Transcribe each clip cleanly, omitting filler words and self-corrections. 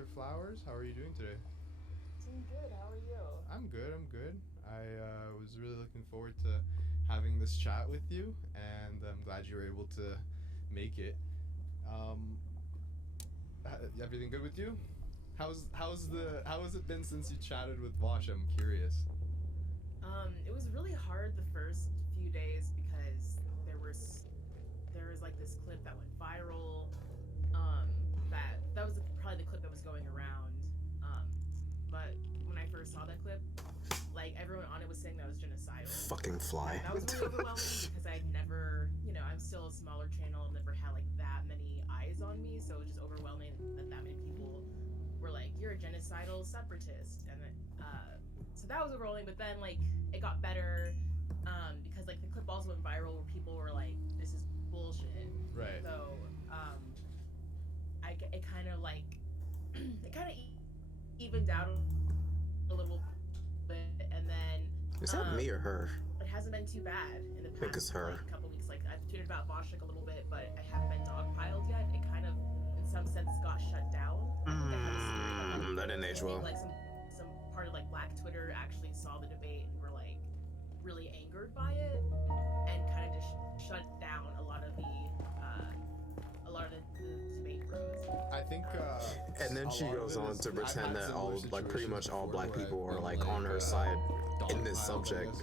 Professor Flowers. How are you doing today? Doing good. How are you? I'm good. I'm good. I was really looking forward to having this chat with you, and I'm glad you were able to make it. Um, Everything good with you? How has it been since you chatted with Vosh? I'm curious. It was really hard the first few days because there was like this clip that went viral. That was probably the clip that was going around. But when I first saw that clip, like everyone on it was saying that it was genocidal. Fucking fly. That was really overwhelming because I'd never, I'm still a smaller channel. I've never had like that many eyes on me, so it was just overwhelming that many people were like, "You're a genocidal separatist," and so that was overwhelming. But then like it got better because like the clip also went viral where people were like, "This is bullshit." Right. So it kind of like it kind of evened out a little bit, and then Is that me or her? it hasn't been too bad in the think it's past her. like, couple weeks. Like I've tweeted about Voshik a little bit, but I haven't been dogpiled yet. It kind of, in some sense, got shut down. That didn't age well. Like some part of like Black Twitter actually saw the debate and were like really angered by it, and kind of just shut down a lot of the debate rooms. I think. And then she goes on to pretend that pretty much all black people are like on her side side in this subject,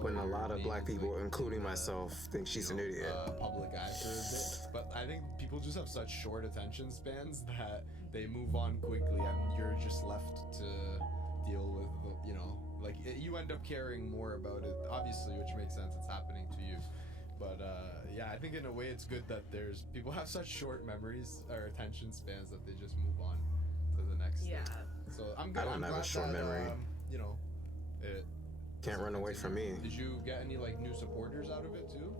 when a lot of black people, including myself, think she's an idiot. Public eye for a bit, but I think people just have such short attention spans that they move on quickly, and you're just left to deal with, you end up caring more about it, obviously, which makes sense. It's happening to you. But yeah, I think in a way it's good that people have such short memories or attention spans that they just move on to the next thing. So I'm good. I don't have a short memory. It Can't run away from me. Did you get any like new supporters out of it too?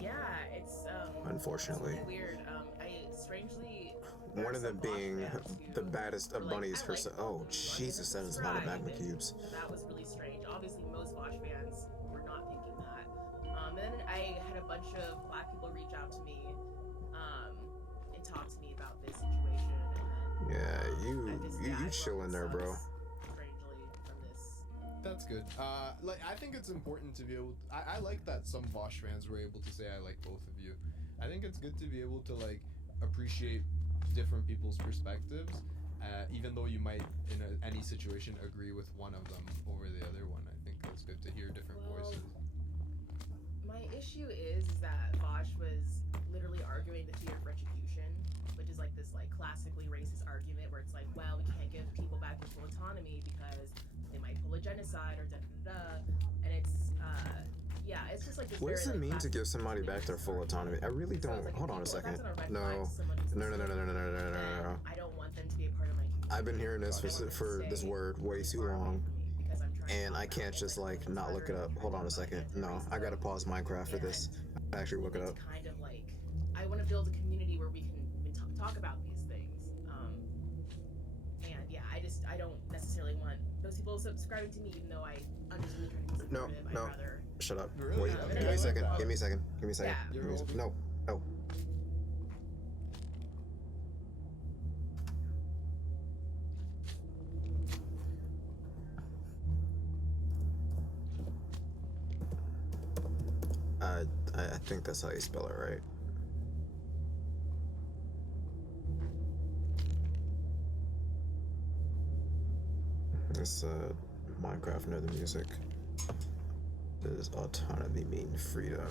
Yeah, it's Unfortunately. It's really weird. I strangely. One of them being the baddest of bunnies herself. Oh, Jesus, that is a lot of magma cubes. That was really strange. Obviously, most Vosh fans were not thinking that. And then I had a bunch of black people reach out to me and talk to me about this situation. And then, you chilling there, bro. Strangely, from this. That's good. I think it's important to be able. I like that some Vosh fans were able to say I like both of you. I think it's good to be able to like appreciate different people's perspectives, even though you might in any situation agree with one of them over the other one. I think it's good to hear different voices. My issue is that Vosh was literally arguing the theory of retribution, which is like this like classically racist argument where it's like, well, we can't give people back their full autonomy because they might pull a genocide or da da da. And it's it's just like this. What does it very, mean like, to give somebody back their full autonomy? I really don't. Like Hold on a second. No. No. I don't want them to be a part of my community. I've been hearing this for this word way too long, and I can't just like not look it up. Hold on a second. No, I gotta pause Minecraft for this. Actually look it up. Kind of like, I want to build a community where we can talk about these things. And yeah, I don't necessarily want those people subscribing to me, even though I understand trying to be supportive. No. I'd rather. Shut up. Really? Wait. Okay. Give me a second. Give me a second. Give me a second. Yeah. Give me a second. No. I think that's how you spell it, right? This Minecraft know the music. Does autonomy mean freedom?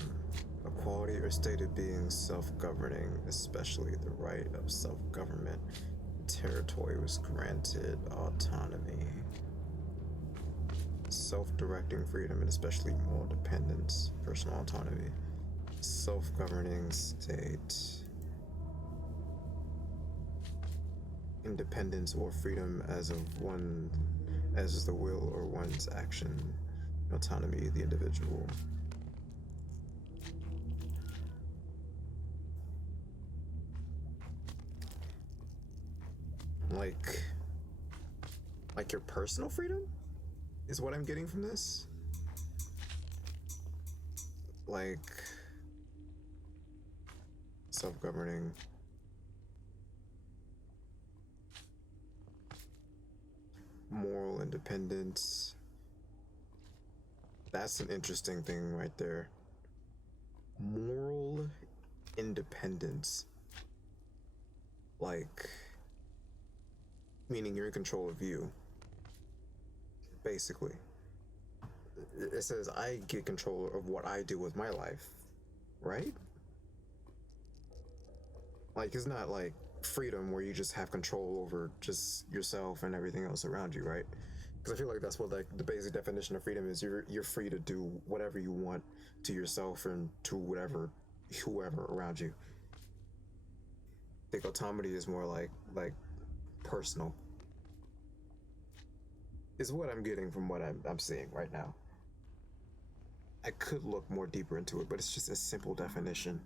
Equality or state of being self-governing, especially the right of self-government. Territory was granted autonomy. Self-directing freedom and especially moral dependence, personal autonomy. Self-governing state. Independence or freedom as is the will or one's action. Autonomy, the individual. Like your personal freedom is what I'm getting from this. Like self-governing. independence. That's an interesting thing right there. Moral independence. Like, meaning you're in control of you. Basically. It says I get control of what I do with my life. Right? Like, it's not like freedom where you just have control over just yourself and everything else around you, right? Because I feel like that's what, like, the basic definition of freedom is. You're free to do whatever you want to yourself and to whoever around you. I think autonomy is more like personal. Is what I'm getting from what I'm seeing right now. I could look more deeper into it, but it's just a simple definition.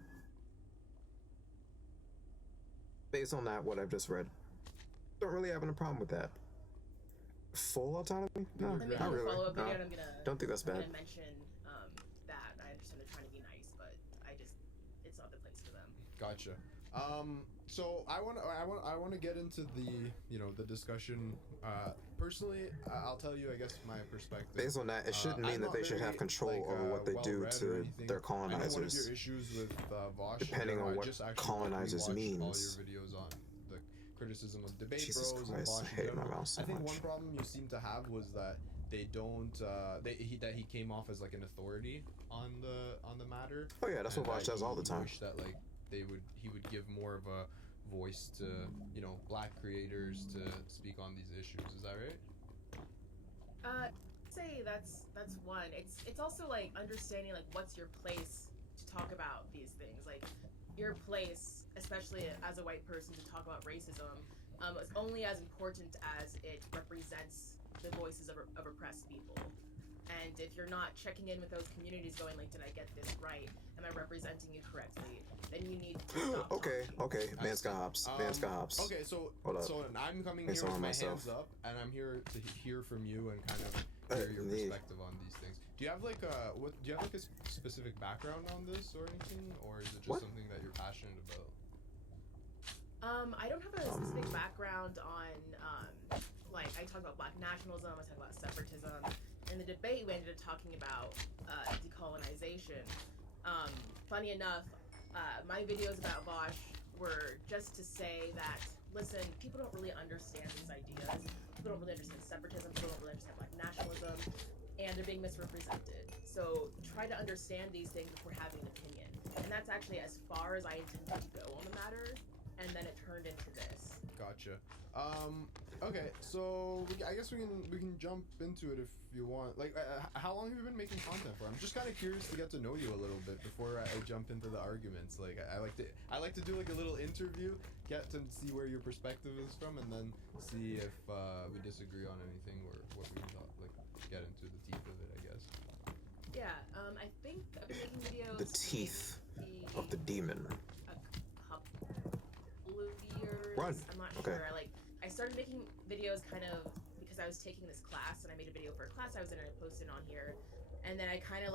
Based on that, what I've just read, don't really have a problem with that. Full autonomy? No, not really. Follow-up video, No, and I'm gonna, don't think that's I'm bad. gonna mention that I understand they're trying to be nice, but it's not the place for them. Gotcha. So I want to get into the discussion. Personally, I'll tell you, I guess, my perspective. Based on that, it shouldn't mean that they should have control over what they do to their colonizers. One of your issues with Vosh, depending on what colonizers means. All your videos on the criticism of debate Jesus bros Christ, and Vosh. I hate my mouth so I think much. one problem you seem to have was that they don't that he came off as like an authority on the matter. Oh yeah, that's what Vosh does all the time. Wish that like he would give more of a voice to black creators to speak on these issues. Is that right? Say that's one. It's also like understanding like what's your place to talk about these things. Like your place, especially as a white person, to talk about racism, is only as important as it represents the voices of oppressed people. And if you're not checking in with those communities, going like, did I get this right? Am I representing you correctly? Then you need to stop Okay, Vance got hops. Okay, so I'm coming Based here with on my myself. hands up, and I'm here to hear from you and kind of hear your perspective on these things. Do you have like a specific background on this or anything, or is it just something that you're passionate about? I don't have a specific background on like I talk about black nationalism, I talk about separatism. In the debate, we ended up talking about decolonization. Funny enough, my videos about Vosh were just to say that, listen, people don't really understand these ideas. People don't really understand separatism. People don't really understand black nationalism, and they're being misrepresented. So try to understand these things before having an opinion. And that's actually as far as I intended to go on the matter, and then it turned into this. Gotcha. Okay, so I guess we can jump into it if you want. Like, how long have you been making content for? I'm just kind of curious to get to know you a little bit before I jump into the arguments. Like, I like to do like a little interview, get to see where your perspective is from, and then see if we disagree on anything or what we can get into the teeth of it, I guess. Yeah, I think I've been making videos. The teeth of the demon. A couple of years. Run. I'm not Okay. sure. I started making videos kind of because I was taking this class, and I made a video for a class I was in and I posted on here. And then I kind of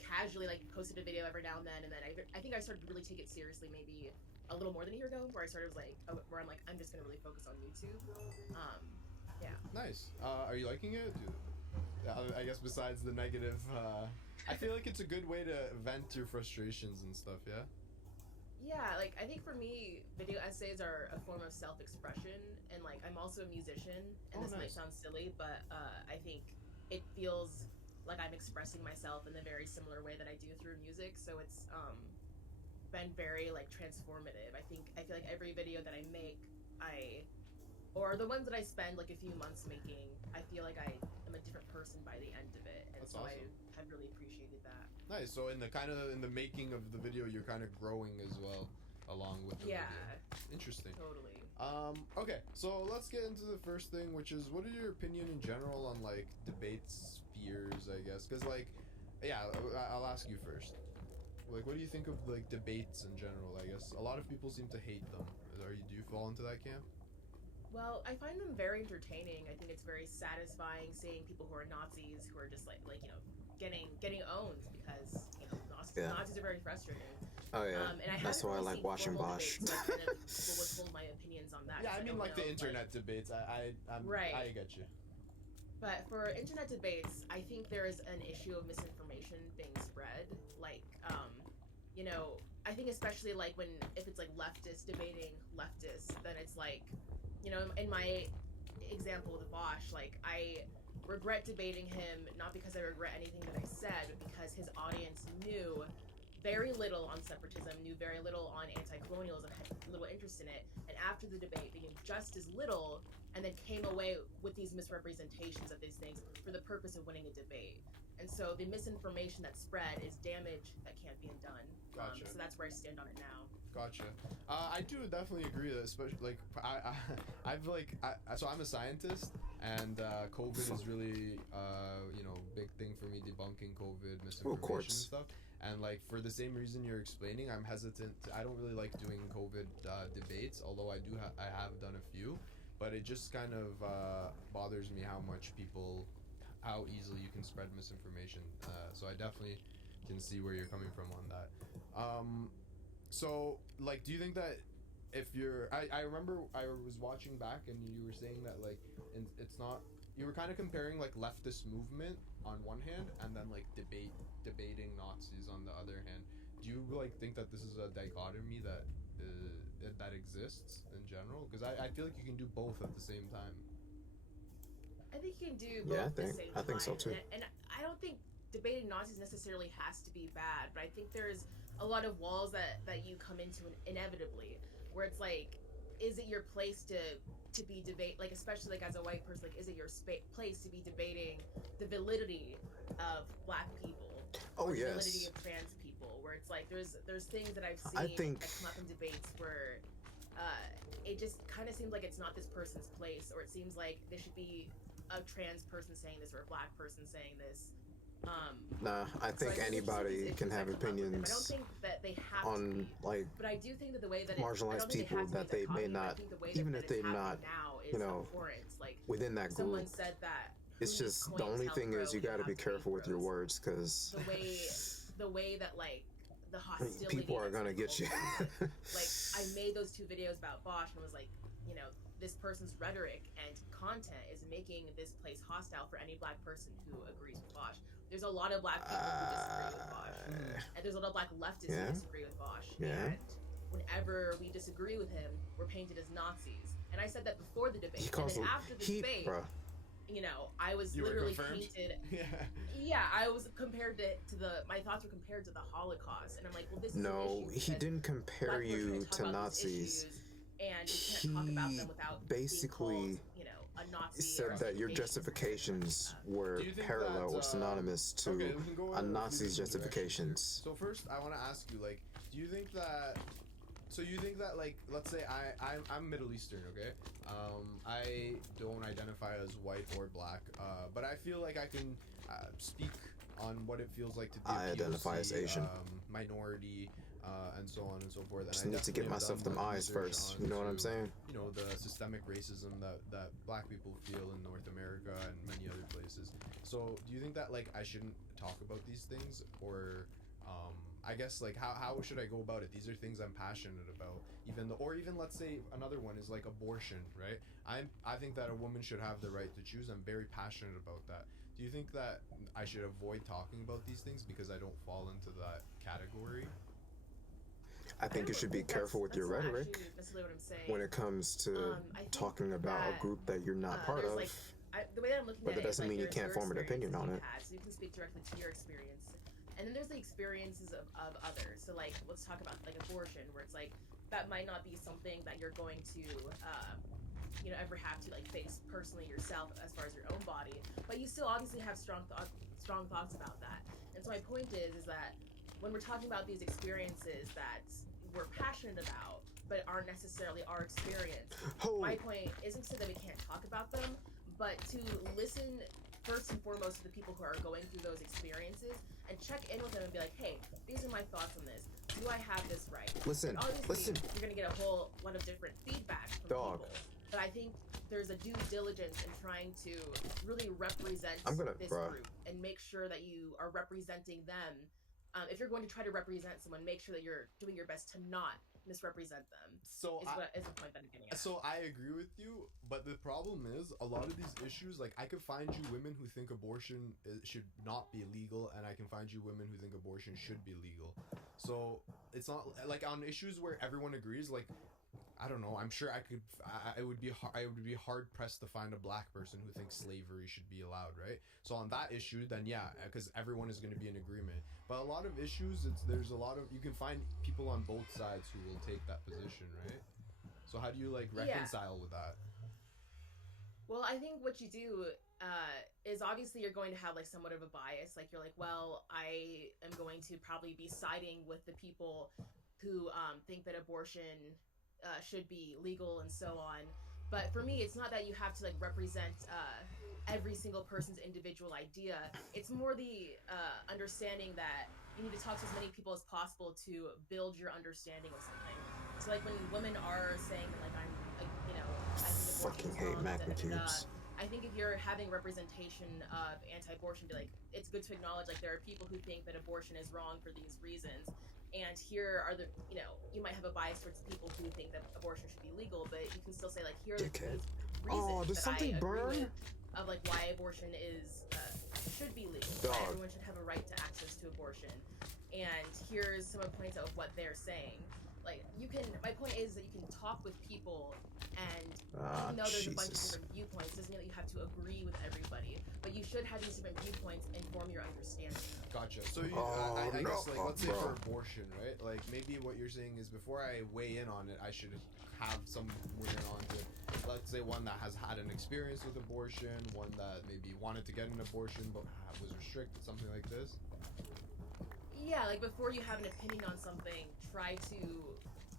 casually posted a video every now and then I think I started to really take it seriously maybe a little more than a year ago, where I started where I'm like, I'm just gonna really focus on YouTube. Yeah. Nice. Are you liking it? I guess besides the negative, I feel like it's a good way to vent your frustrations and stuff. Yeah. Yeah, I think for me, video essays are a form of self-expression, and I'm also a musician, and this might sound silly, but I think it feels like I'm expressing myself in a very similar way that I do through music, so it's been very transformative. I feel like every video that I make, or the ones that I spend a few months making, I feel like I am a different person by the end of it, and That's so awesome. I have really appreciated that. Nice. So in the making of the video, you're kind of growing as well, along with the video. Interesting. Totally. Okay, so let's get into the first thing, which is, what is your opinion in general on debate spheres, I guess? Because I'll ask you first. What do you think of debates in general? I guess a lot of people seem to hate them. Do you fall into that camp? Well, I find them very entertaining. I think it's very satisfying seeing people who are Nazis who are just getting owned, because Nazis are very frustrating. Oh yeah, and that's why I like watching Bosch. So I kind of will withhold my opinions on that. Yeah, I mean don't the know, internet debates. I Right. I get you. But for internet debates, I think there is an issue of misinformation being spread. Like, you know, I think especially like when if it's like leftists debating leftists, then it's like, you know, in my example with Bosch, like I regret debating him not because I regret anything that I said, but because his audience knew very little on separatism, knew very little on anti-colonialism, had little interest in it, and after the debate, they knew just as little, and then came away with these misrepresentations of these things for the purpose of winning a debate. And so the misinformation that spread is damage that can't be undone. Gotcha. So that's where I stand on it now. Gotcha. I do definitely agree that, especially like so I'm a scientist, and COVID is really you know, big thing for me, debunking COVID misinformation and stuff. And like for the same reason you're explaining, I'm hesitant. I don't really like doing COVID debates, although I have done a few, but it just kind of bothers me how easily you can spread misinformation. So I definitely can see where you're coming from on that. So, like, do you think that if you're... I remember I was watching back and you were saying that, like, it's not... You were kind of comparing, like, leftist movement on one hand and then, like, debating Nazis on the other hand. Do you, like, think that this is a dichotomy that exists in general? Because I feel like you can do both at the same time. I think you can do both at the same time. I think so, too. And I don't think debating Nazis necessarily has to be bad, but I think there's a lot of walls that you come into inevitably, where it's like, is it your place to be like, especially like as a white person, like, is it your place to be debating the validity of Black people, or the validity of trans people, where it's like there's things that I've seen that come up in debates where it just kind of seems like it's not this person's place, or it seems like there should be a trans person saying this or a Black person saying this. Nah, I think anybody can have opinions. I don't think that they have on to be, like but I do think that the way that marginalized people that they may not, even if they're not, you know, like, within that group. Someone said that. It's just the only thing is you got to be careful with your words, because the way that like the hostility people are gonna get you. Like, I made those 2 videos about Bosch and was like, you know, this person's rhetoric and content is making this place hostile for any Black person who agrees with Bosch. There's a lot of Black people who disagree with Bosch, and there's a lot of Black leftists who disagree with Bosch. And whenever we disagree with him, we're painted as Nazis. And I said that before the debate, and then after the debate, you know, I was literally painted. Yeah, I was compared to my thoughts were compared to the Holocaust, and I'm like, well, this is no, an issue he didn't compare you to Nazis. And you can't talk about them without basically being called, you know, a Nazi. Said that your justifications were parallel or synonymous to a Nazi's justifications. So first, I want to ask you, like, do you think that? So you think that, like, let's say I'm Middle Eastern, okay? I don't identify as white or Black, but I feel like I can speak on what it feels like to be a identify as Asian, minority, and so on and so forth. And just need to get myself them eyes first. You know what I'm saying? You know, the systemic racism that Black people feel in North America and many other places. So do you think that, like, I shouldn't talk about these things, or I guess, like, how should I go about it? These are things I'm passionate about. Or even let's say another one is like abortion, right? I think that a woman should have the right to choose. I'm very passionate about that. Do you think that I should avoid talking about these things because I don't fall into that category? I think you should be careful with your rhetoric when it comes to talking about a group that you're not part of. Like, the way that I'm looking but at that doesn't it, mean you can't form an opinion on it. So you can speak directly to your experience. And then there's the experiences of others. So, like, let's talk about, like, abortion, where it's like, that might not be something that you're going to, you know, ever have to, like, face personally yourself as far as your own body. But you still obviously have strong thoughts about that. And so my point is that when we're talking about these experiences that we're passionate about, but aren't necessarily our experience, my point isn't to say that we can't talk about them, but to listen first and foremost to the people who are going through those experiences and check in with them and be like, hey, these are my thoughts on this. Do I have this right? Listen. You're going to get a whole lot of different feedback from people. But I think there's a due diligence in trying to really represent this group and make sure that you are representing them. If you're going to try to represent someone, make sure that you're doing your best to not misrepresent them. So is the point that I'm getting at. So I agree with you, But the problem is, a lot of these issues, like, I could find you women who think abortion should not be legal, and I can find you women who think abortion should be legal. So it's not like on issues where everyone agrees. Like, I don't know. I'm sure I would be hard pressed to find a black person who thinks slavery should be allowed, right? So on that issue, then yeah, because everyone is going to be in agreement. But a lot of issues, there's a lot of, you can find people on both sides who will take that position, right? So how do you like reconcile with that? Well, I think what you do is obviously you're going to have like somewhat of a bias. Like you're like, well, I am going to probably be siding with the people who think that abortion should be legal and so on. But for me, it's not that you have to like represent every single person's individual idea. It's more the understanding that you need to talk to as many people as possible to build your understanding of something. So like when women are saying that like I'm, you know, I think Fucking hate magnitudes. I think if you're having representation of anti-abortion, be like, it's good to acknowledge like there are people who think that abortion is wrong for these reasons, and here are the, you know, you might have a bias towards people who think that abortion should be legal, but you can still say like here are the reasons does that something I agree burn? with of like why abortion is should be legal. Why everyone should have a right to access to abortion, and here's some of the points of what they're saying. Like you can, my point is that you can talk with people, and even though there's a bunch of different viewpoints, doesn't mean that you have to agree with everybody, but you should have these different viewpoints inform your understanding. Gotcha. So you, I guess like let's say for abortion, right? Like maybe what you're saying is before I weigh in on it, I should have some women on to, let's say one that has had an experience with abortion, one that maybe wanted to get an abortion but was restricted, something like this. Yeah, like before you have an opinion on something, try to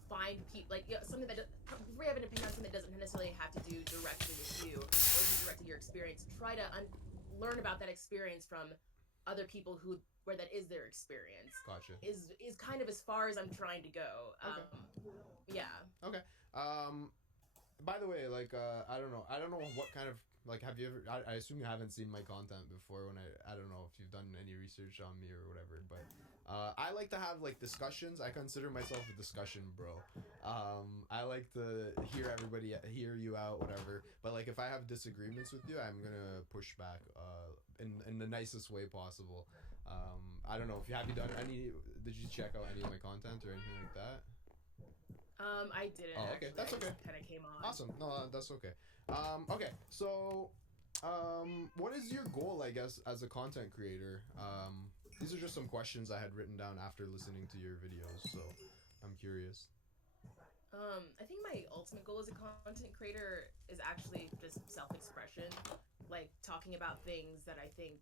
find people, like something that, before you have an opinion on something that doesn't necessarily have to do directly with you or do directly your experience, try to learn about that experience from other people where that is their experience. Gotcha. Is kind of as far as I'm trying to go. Okay. Yeah. Okay. By the way, like I don't know what kind of, like, have you ever, I assume you haven't seen my content before when I don't know if you've done any research on me or whatever, but I like to have like discussions. I consider myself a discussion bro. I like to hear you out, whatever, but like if I have disagreements with you, I'm gonna push back in the nicest way possible. I don't know if you done any, did you check out any of my content or anything like that? I didn't. Oh, okay. Actually. That's okay. Kind of came on. Awesome. No, that's okay. Okay. So, what is your goal, I guess, as a content creator? These are just some questions I had written down after listening to your videos, so I'm curious. I think my ultimate goal as a content creator is actually just self-expression, like talking about things that I think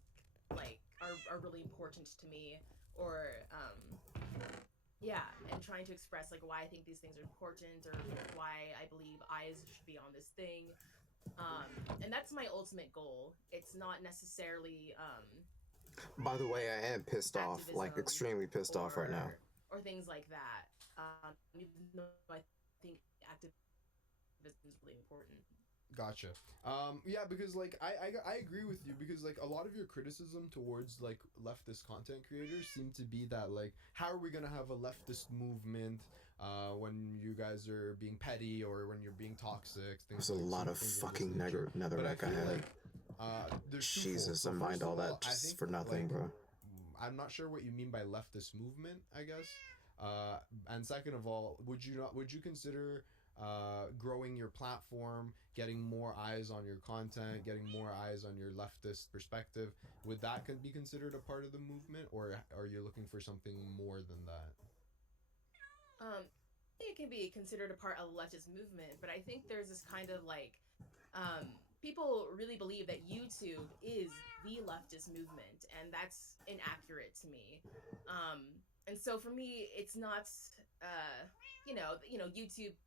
like are really important to me, or yeah, and trying to express like why I think these things are important or why I believe eyes should be on this thing. And that's my ultimate goal. It's not necessarily by the way, I am pissed off, like extremely pissed off right now. Or things like that. Even though I think activism is really important. Gotcha. Yeah, because like I agree with you, because like a lot of your criticism towards like leftist content creators seem to be that like, how are we gonna have a leftist movement when you guys are being petty or when you're being toxic? There's a lot of fucking netherrack I had. There's Jesus, I mind all that just for nothing, like, bro. I'm not sure what you mean by leftist movement, I guess. And second of all, would you consider growing your platform, getting more eyes on your content, getting more eyes on your leftist perspective, would that be considered a part of the movement, or are you looking for something more than that? I think it can be considered a part of the leftist movement, but I think there's this kind of like people really believe that YouTube is the leftist movement, and that's inaccurate to me. And so for me, it's not you know YouTube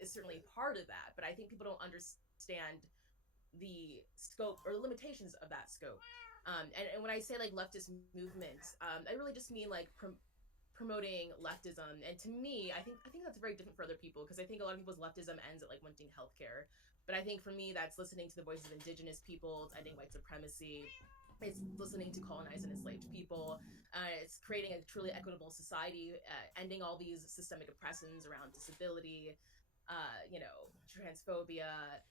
is certainly part of that, but I think people don't understand the scope or the limitations of that scope. And when I say like leftist movements, I really just mean like promoting leftism. And to me, I think that's very different for other people, because I think a lot of people's leftism ends at like wanting healthcare, but I think for me that's listening to the voices of Indigenous people, it's ending white supremacy, it's listening to colonized and enslaved people, it's creating a truly equitable society, ending all these systemic oppressions around disability, you know, transphobia,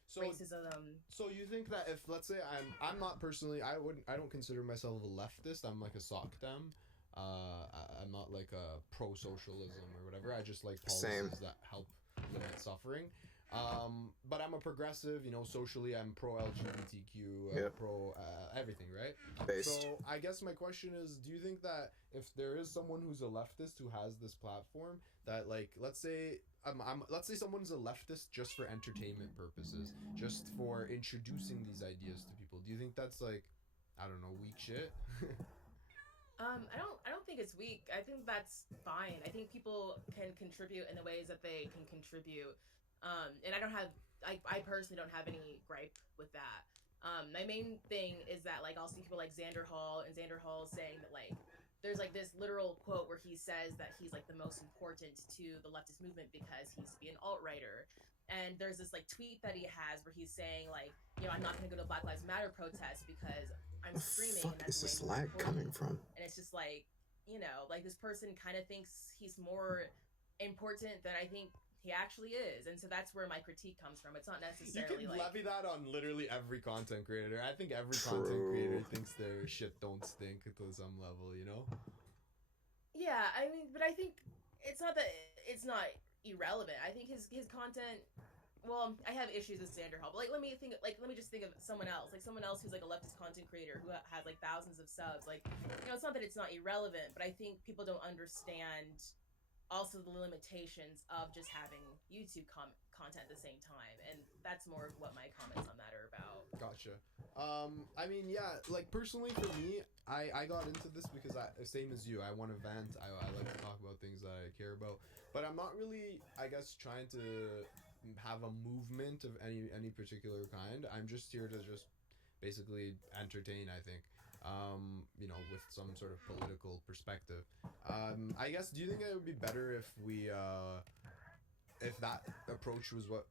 So racism. So you think that if, let's say, I'm not personally, I don't consider myself a leftist. I'm like a SOCDEM. I'm not like a pro socialism or whatever. I just like policies Same. that help limit suffering. But I'm a progressive. You know, socially, I'm pro LGBTQ, Yep. pro everything, right? Based. So I guess my question is, do you think that if there is someone who's a leftist who has this platform, that like, let's say let's say someone's a leftist just for entertainment purposes, just for introducing these ideas to people. Do you think that's like, I don't know, weak shit? I don't think it's weak. I think that's fine. I think people can contribute in the ways that they can contribute. And I personally don't have any gripe with that. My main thing is that, like, I'll see people like Xander Hall saying that, like, there's like this literal quote where he says that he's like the most important to the leftist movement because he used to be an alt-righter. And there's this like tweet that he has where he's saying, like, you know, I'm not gonna go to Black Lives Matter protest because I'm The streaming fuck and that's is this way more lag coming important. from? And it's just like, you know, like, this person kind of thinks he's more important than I think he actually is. And so that's where my critique comes from. It's not You necessarily can like, levy that on literally every content creator. I think every True. content creator thinks their shit don't stink to some level, you know? yeah, I mean, but I think it's not that it's not irrelevant. I think his content. Well, I have issues with Xander Hall, but like, let me just think of someone else who's like a leftist content creator who has like thousands of subs. Like, you know, it's not that it's not irrelevant, but I think people don't understand also the limitations of just having YouTube content at the same time, and that's more of what my comments on that are about. Gotcha. I mean, yeah, like, personally for me, I got into this because same as you, I want to vent. I like to talk about things that I care about, but I'm not really, I guess, trying to have a movement of any particular kind. I'm just here to just basically entertain, I think. You know, with some sort of political perspective. I guess, do you think it would be better if we if that approach was what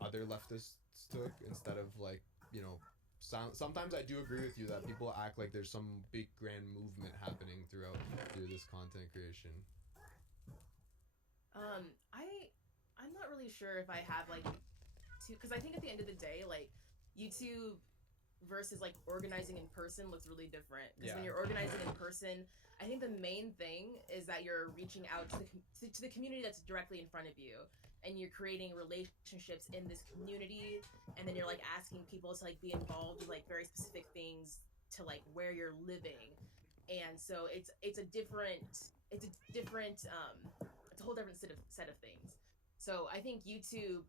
other leftists took, instead of, like, you know, sometimes I do agree with you that people act like there's some big grand movement happening through this content creation. I'm not really sure if I have like because I think at the end of the day, like, YouTube versus like organizing in person looks really different. Because when Yeah. you're organizing in person, I think the main thing is that you're reaching out to the community that's directly in front of you, and you're creating relationships in this community, and then you're like asking people to like be involved with like very specific things to like where you're living, and so it's a whole different set of things. So I think YouTube,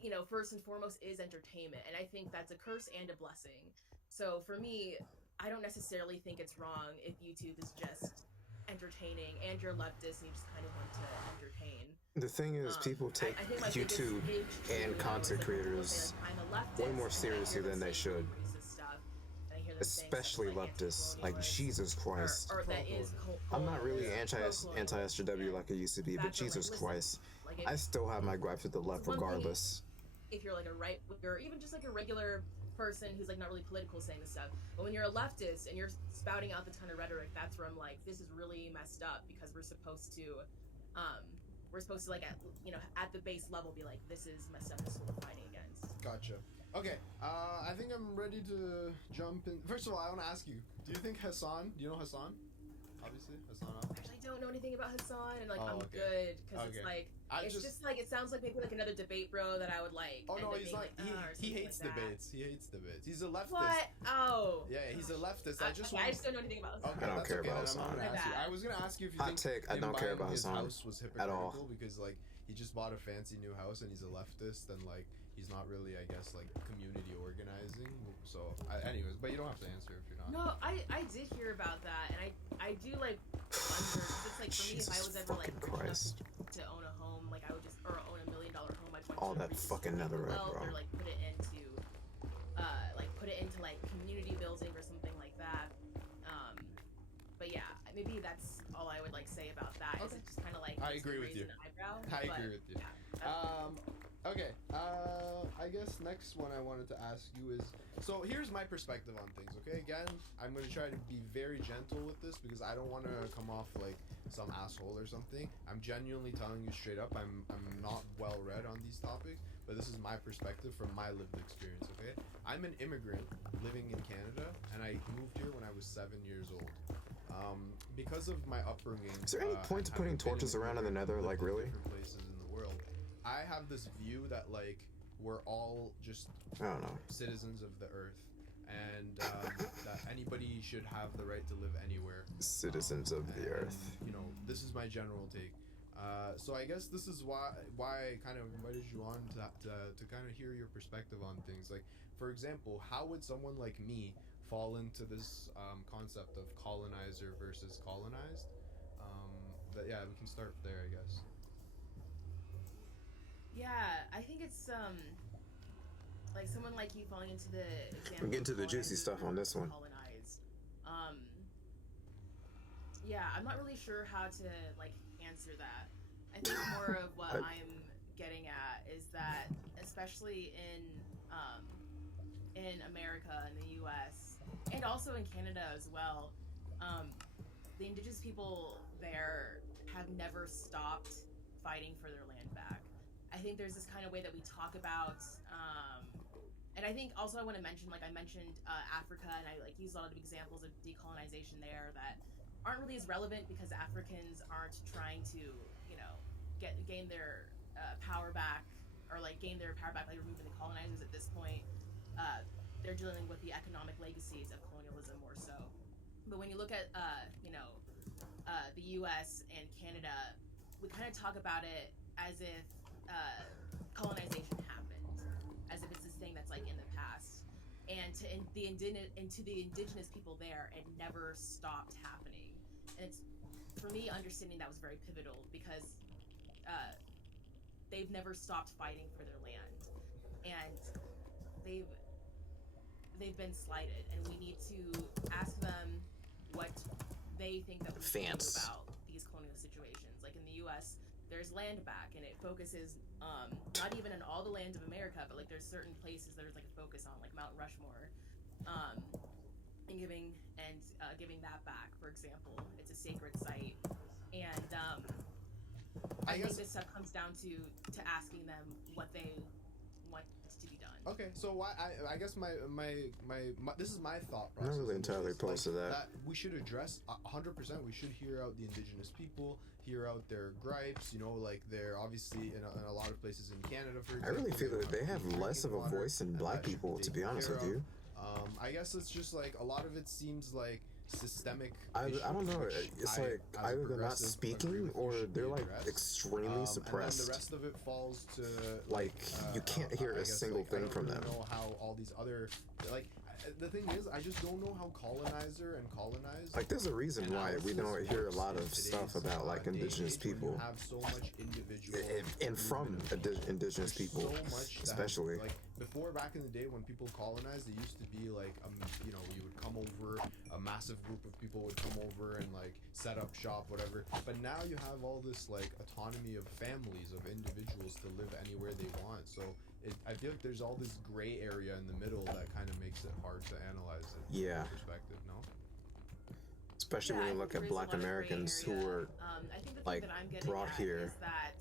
you know, first and foremost is entertainment, and I think that's a curse and a blessing. So for me, I don't necessarily think it's wrong if YouTube is just entertaining and you're leftist and you just kind of want to entertain. The thing is, people take I think my biggest YouTube issue, and though, is, content like, when people creators say, like, I'm a leftist, way more and I seriously hear them than they say should. racist stuff, and I hear them saying Especially stuff like leftists. Like, anti-colonialist, Jesus Christ. or that is I'm not really colonialist, anti-SJW like I used to be, but That's what, like, Jesus listen, Christ. like, I still have my gripes with the left one thing regardless. if you're like a right winger, or even just like a regular person who's like not really political saying this stuff. But when you're a leftist and you're spouting out this kind of rhetoric, that's where I'm like, this is really messed up, because we're supposed to like at the base level be like, this is messed up, this is what we're fighting against. Gotcha. Okay, I think I'm ready to jump in. First of all, I want to ask you, do you think Hassan, do you know Hassan? Obviously, Hassan. Actually, I don't know anything about Hassan, and like, Oh, I'm okay. good, because Okay. it's like, I it's just like, it sounds like maybe like another debate bro that I would like. Oh end no, up he's being not. like, or He something hates like that. debates. He hates debates. He's a leftist. What? Oh. Yeah, he's a leftist. I just okay, want. I just don't know anything about Hassan. Okay, I don't that's care okay, about then I'm not Hassan. gonna ask you. My bad. I was gonna ask you if you Hot think take, I him don't care buying about his Hassan house was at all. hypocritical, because like he just bought a fancy new house and he's a leftist, and like he's not really, I guess, like community organizing. So, anyways, but you don't have to answer if you're not. No, I did hear about that, and I do like wonder, 'cause it's like, for me, if I Jesus was ever like fucking rich enough Christ. to own a home, like I would just, or own $1 million home, I'd want All to that redistribute fucking the netherite, wealth, bro. or like put it into like community building or something like that. But yeah, maybe that's all I would like say about that. Is Okay. it just kind of like I makes me agree with raise you. an eyebrow, I but, agree with you. Yeah, Okay, I guess next one I wanted to ask you is, so here's my perspective on things, okay? Again, I'm going to try to be very gentle with this because I don't want to come off like some asshole or something. I'm genuinely telling you straight up, I'm not well read on these topics, but this is my perspective from my lived experience, okay? I'm an immigrant living in Canada, and I moved here when I was 7 years old. Because of my upbringing... Is there any point to putting torches around in the nether, like, really? Different places in the world. I have this view that, like, we're all just I don't know. citizens of the earth, and that anybody should have the right to live anywhere. Citizens of the earth. You know, this is my general take. So I guess this is why I kind of invited you on to kind of hear your perspective on things. Like, for example, how would someone like me fall into this concept of colonizer versus colonized? But yeah, we can start there, I guess. Yeah, I think it's like someone like you falling into the example. We're getting to the juicy colonizers stuff on this one. Colonized. Yeah, I'm not really sure how to like answer that. I think more of what I'm getting at is that, especially in America, in the U.S., and also in Canada as well, the Indigenous people there have never stopped fighting for their land back. I think there's this kind of way that we talk about, and I think also I want to mention, like I mentioned Africa, and I like use a lot of examples of decolonization there that aren't really as relevant because Africans aren't trying to, you know, gain their power back, or like gain their power back, like removing the colonizers at this point. They're dealing with the economic legacies of colonialism more so. But when you look at, the U.S. and Canada, we kind of talk about it as if colonization happened, as if it's this thing that's like in the past. And to the indigenous people there, it never stopped happening. And it's, for me, understanding that was very pivotal because they've never stopped fighting for their land, and they've been slighted, and we need to ask them what they think that we should do about these colonial situations. Like in the U.S., there's land back, and it focuses not even on all the lands of America, but like there's certain places there's like a focus on, like Mount Rushmore, and giving that back. For example, it's a sacred site, and I think this stuff comes down to asking them what they want to be done. Okay, so I guess my this is my thought process. I'm not really entirely opposed to that. We should address 100%. We should hear out the Indigenous people, hear out their gripes. You know, like they're obviously in a lot of places in Canada, for example. I really feel that they have less of a voice than black people, to be honest with you. I guess it's just like a lot of it seems like systemic. I don't know. It's like either they're not speaking or they're like extremely suppressed. And then the rest of it falls to like you can't hear a single thing from them. I don't know how all these other like. The thing is, I just don't know how colonizer and colonized. Like, there's a reason why we don't hear a lot of stuff about like Indigenous people. Have so much individual and from Indigenous people, especially. Like before, back in the day, when people colonized, it used to be like you know, you would come over, a massive group of people would come over and like set up shop, whatever. But now you have all this like autonomy of families, of individuals to live anywhere they want. So. I feel like there's all this gray area in the middle that kind of makes it hard to analyze it from that perspective, no? Especially when you look at Black Americans who were like brought here, is that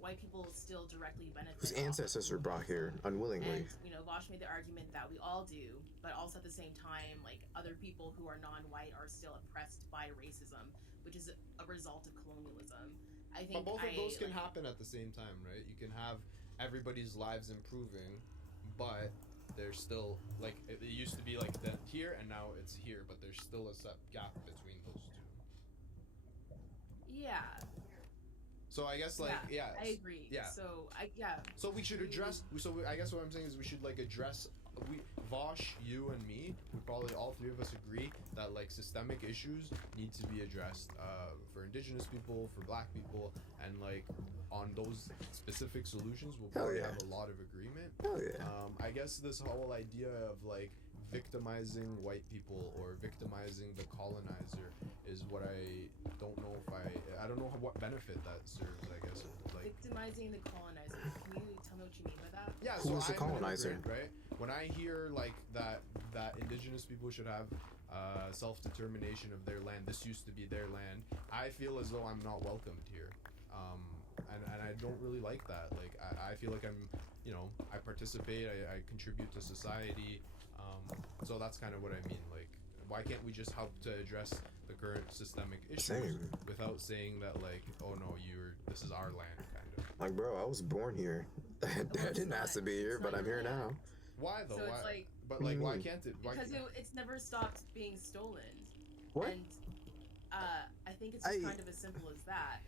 white people still directly benefit. Whose ancestors were brought here unwillingly. And, you know, Vosh made the argument that we all do, but also at the same time, like other people who are non-white are still oppressed by racism, which is a result of colonialism. I think. But both of those can happen at the same time, right? You can have everybody's lives improving, but there's still like it used to be like that here and now it's here, but there's still a set gap between those two. Yeah. So I guess like I agree. Yeah. So we should address. I guess what I'm saying is we should like address. Vosh, you and me, we probably all three of us agree that like systemic issues need to be addressed for Indigenous people, for Black people, and like on those specific solutions we'll probably have a lot of agreement. Hell yeah. I guess this whole idea of like victimizing white people or victimizing the colonizer is what I don't know if I don't know what benefit that serves, I guess. Like Victimizing the colonizer. Can you tell me what you mean by that? yeah, Who so is the I'm colonizer? an immigrant, right? When I hear like that indigenous people should have self-determination of their land, this used to be their land, I feel as though I'm not welcomed here. And I don't really like that. Like I feel like I'm, you know, I participate, I contribute to society. So that's kind of what I mean. Like, why can't we just help to address the current systemic issues Same. without saying that like, oh no, this is our land, kind of. Like, bro, I was born here. I didn't ask to be here, but I'm here now. Why though? So why? it's like, But What do like, you why mean? can't it? Why because can't, it's never stopped being stolen. What? And I think it's just kind of as simple as that.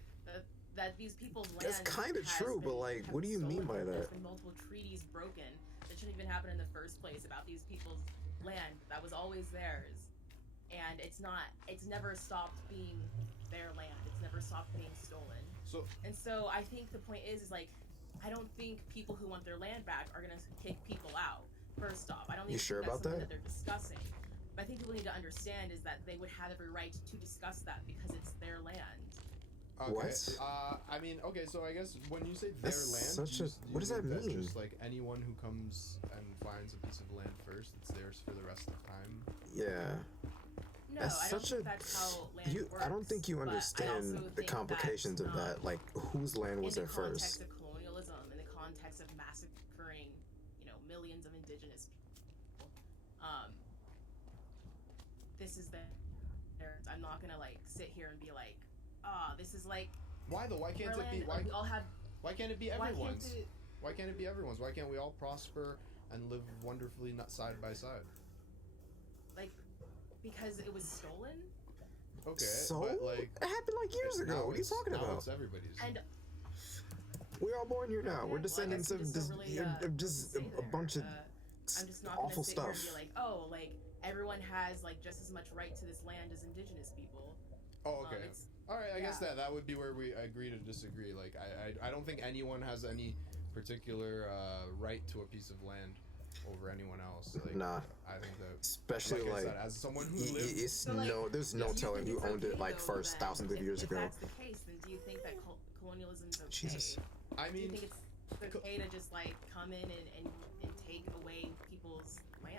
That these people's land. That's kinda has true, but, been like, kept what do you mean by stolen. There's that? been multiple treaties broken that shouldn't even happen in the first place about these people's land that was always theirs, and it's never stopped being their land. It's never stopped being stolen. so And so I think the point is like, I don't think people who want their land back are gonna kick people out. First off, I don't think You sure that's about something that? they're discussing. But I think people need to understand is that they would have every right to discuss that because it's their land. okay. What? I mean, okay. So I guess when you say their That's land, such you, a- what does that think mean? Just like anyone who comes and finds a piece of land first, it's theirs for the rest of time. Yeah. No, That's I don't such think a. that's how land works. I don't think you but I understand also the think complications of that. Like, whose land was in there the context first? of colonialism, in the context of massacring, millions of indigenous people, this is I'm not gonna like sit here and be like, this is like Why though? Why can't our it be? land, Why, like, we all have. why can't it be Why can't everyone's? it? Why can't it be everyone's? Why can't we all prosper and live wonderfully not side by side? Like, because it was stolen. Okay, So but like it happened like years ago. now What are you it's- talking now about? It's everybody's. And We're all born here now. okay, We're descendants well, I of guess we just don't really, just say a there. bunch of I'm just not awful gonna sit here stuff. and be like, oh, like everyone has like just as much right to this land as indigenous people. Oh, okay. It's, All right, I guess yeah. that would be where we agree to disagree. Like, I don't think anyone has any particular right to a piece of land over anyone else. Like, Nah. I think that, especially like I like said, as someone who y- lives, it's So, like, there's if no you telling think who it's owned it okay, like though, first then thousands of if, years if ago. that's the case, then do you think that colonialism's okay? Jesus. I Do you mean, think it's okay to just like come in and take away people's land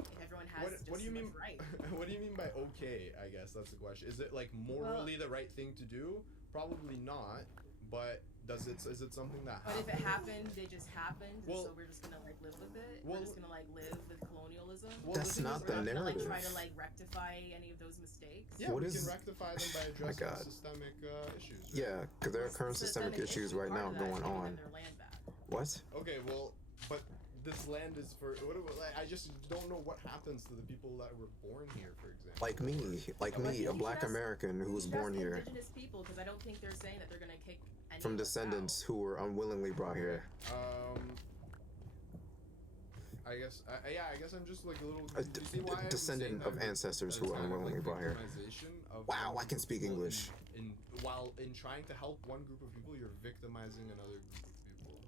if everyone has what do you so mean? much right? What do you mean by okay? I guess that's the question. Is it like morally the right thing to do? Probably not. But is it something that But if it happened? happened, it just happened, Well- and so we're just gonna like live with it. well- We're just gonna like live with colonialism. Well, That's the thing not is, the We're not gonna like narrative. try to like rectify any of those mistakes. Yeah, What we is- can rectify them by My addressing God. systemic issues. Right? Yeah, because there are current systemic issues right now going Giving on. them their land back. What? Okay, well, but this land is for like, I just don't know what happens to the people that were born here, for example. Like me, a black American who was You should born ask here Indigenous people, because I don't think they're saying that they're gonna kick any from of us descendants out. who were unwillingly brought here. I guess I'm just like a little. A you see why I'm descendant saying of that ancestors that who it's were kind of unwillingly like brought here. victimization of Wow, one I can group of speak people English. while in trying to help one group of people, you're victimizing another group of people.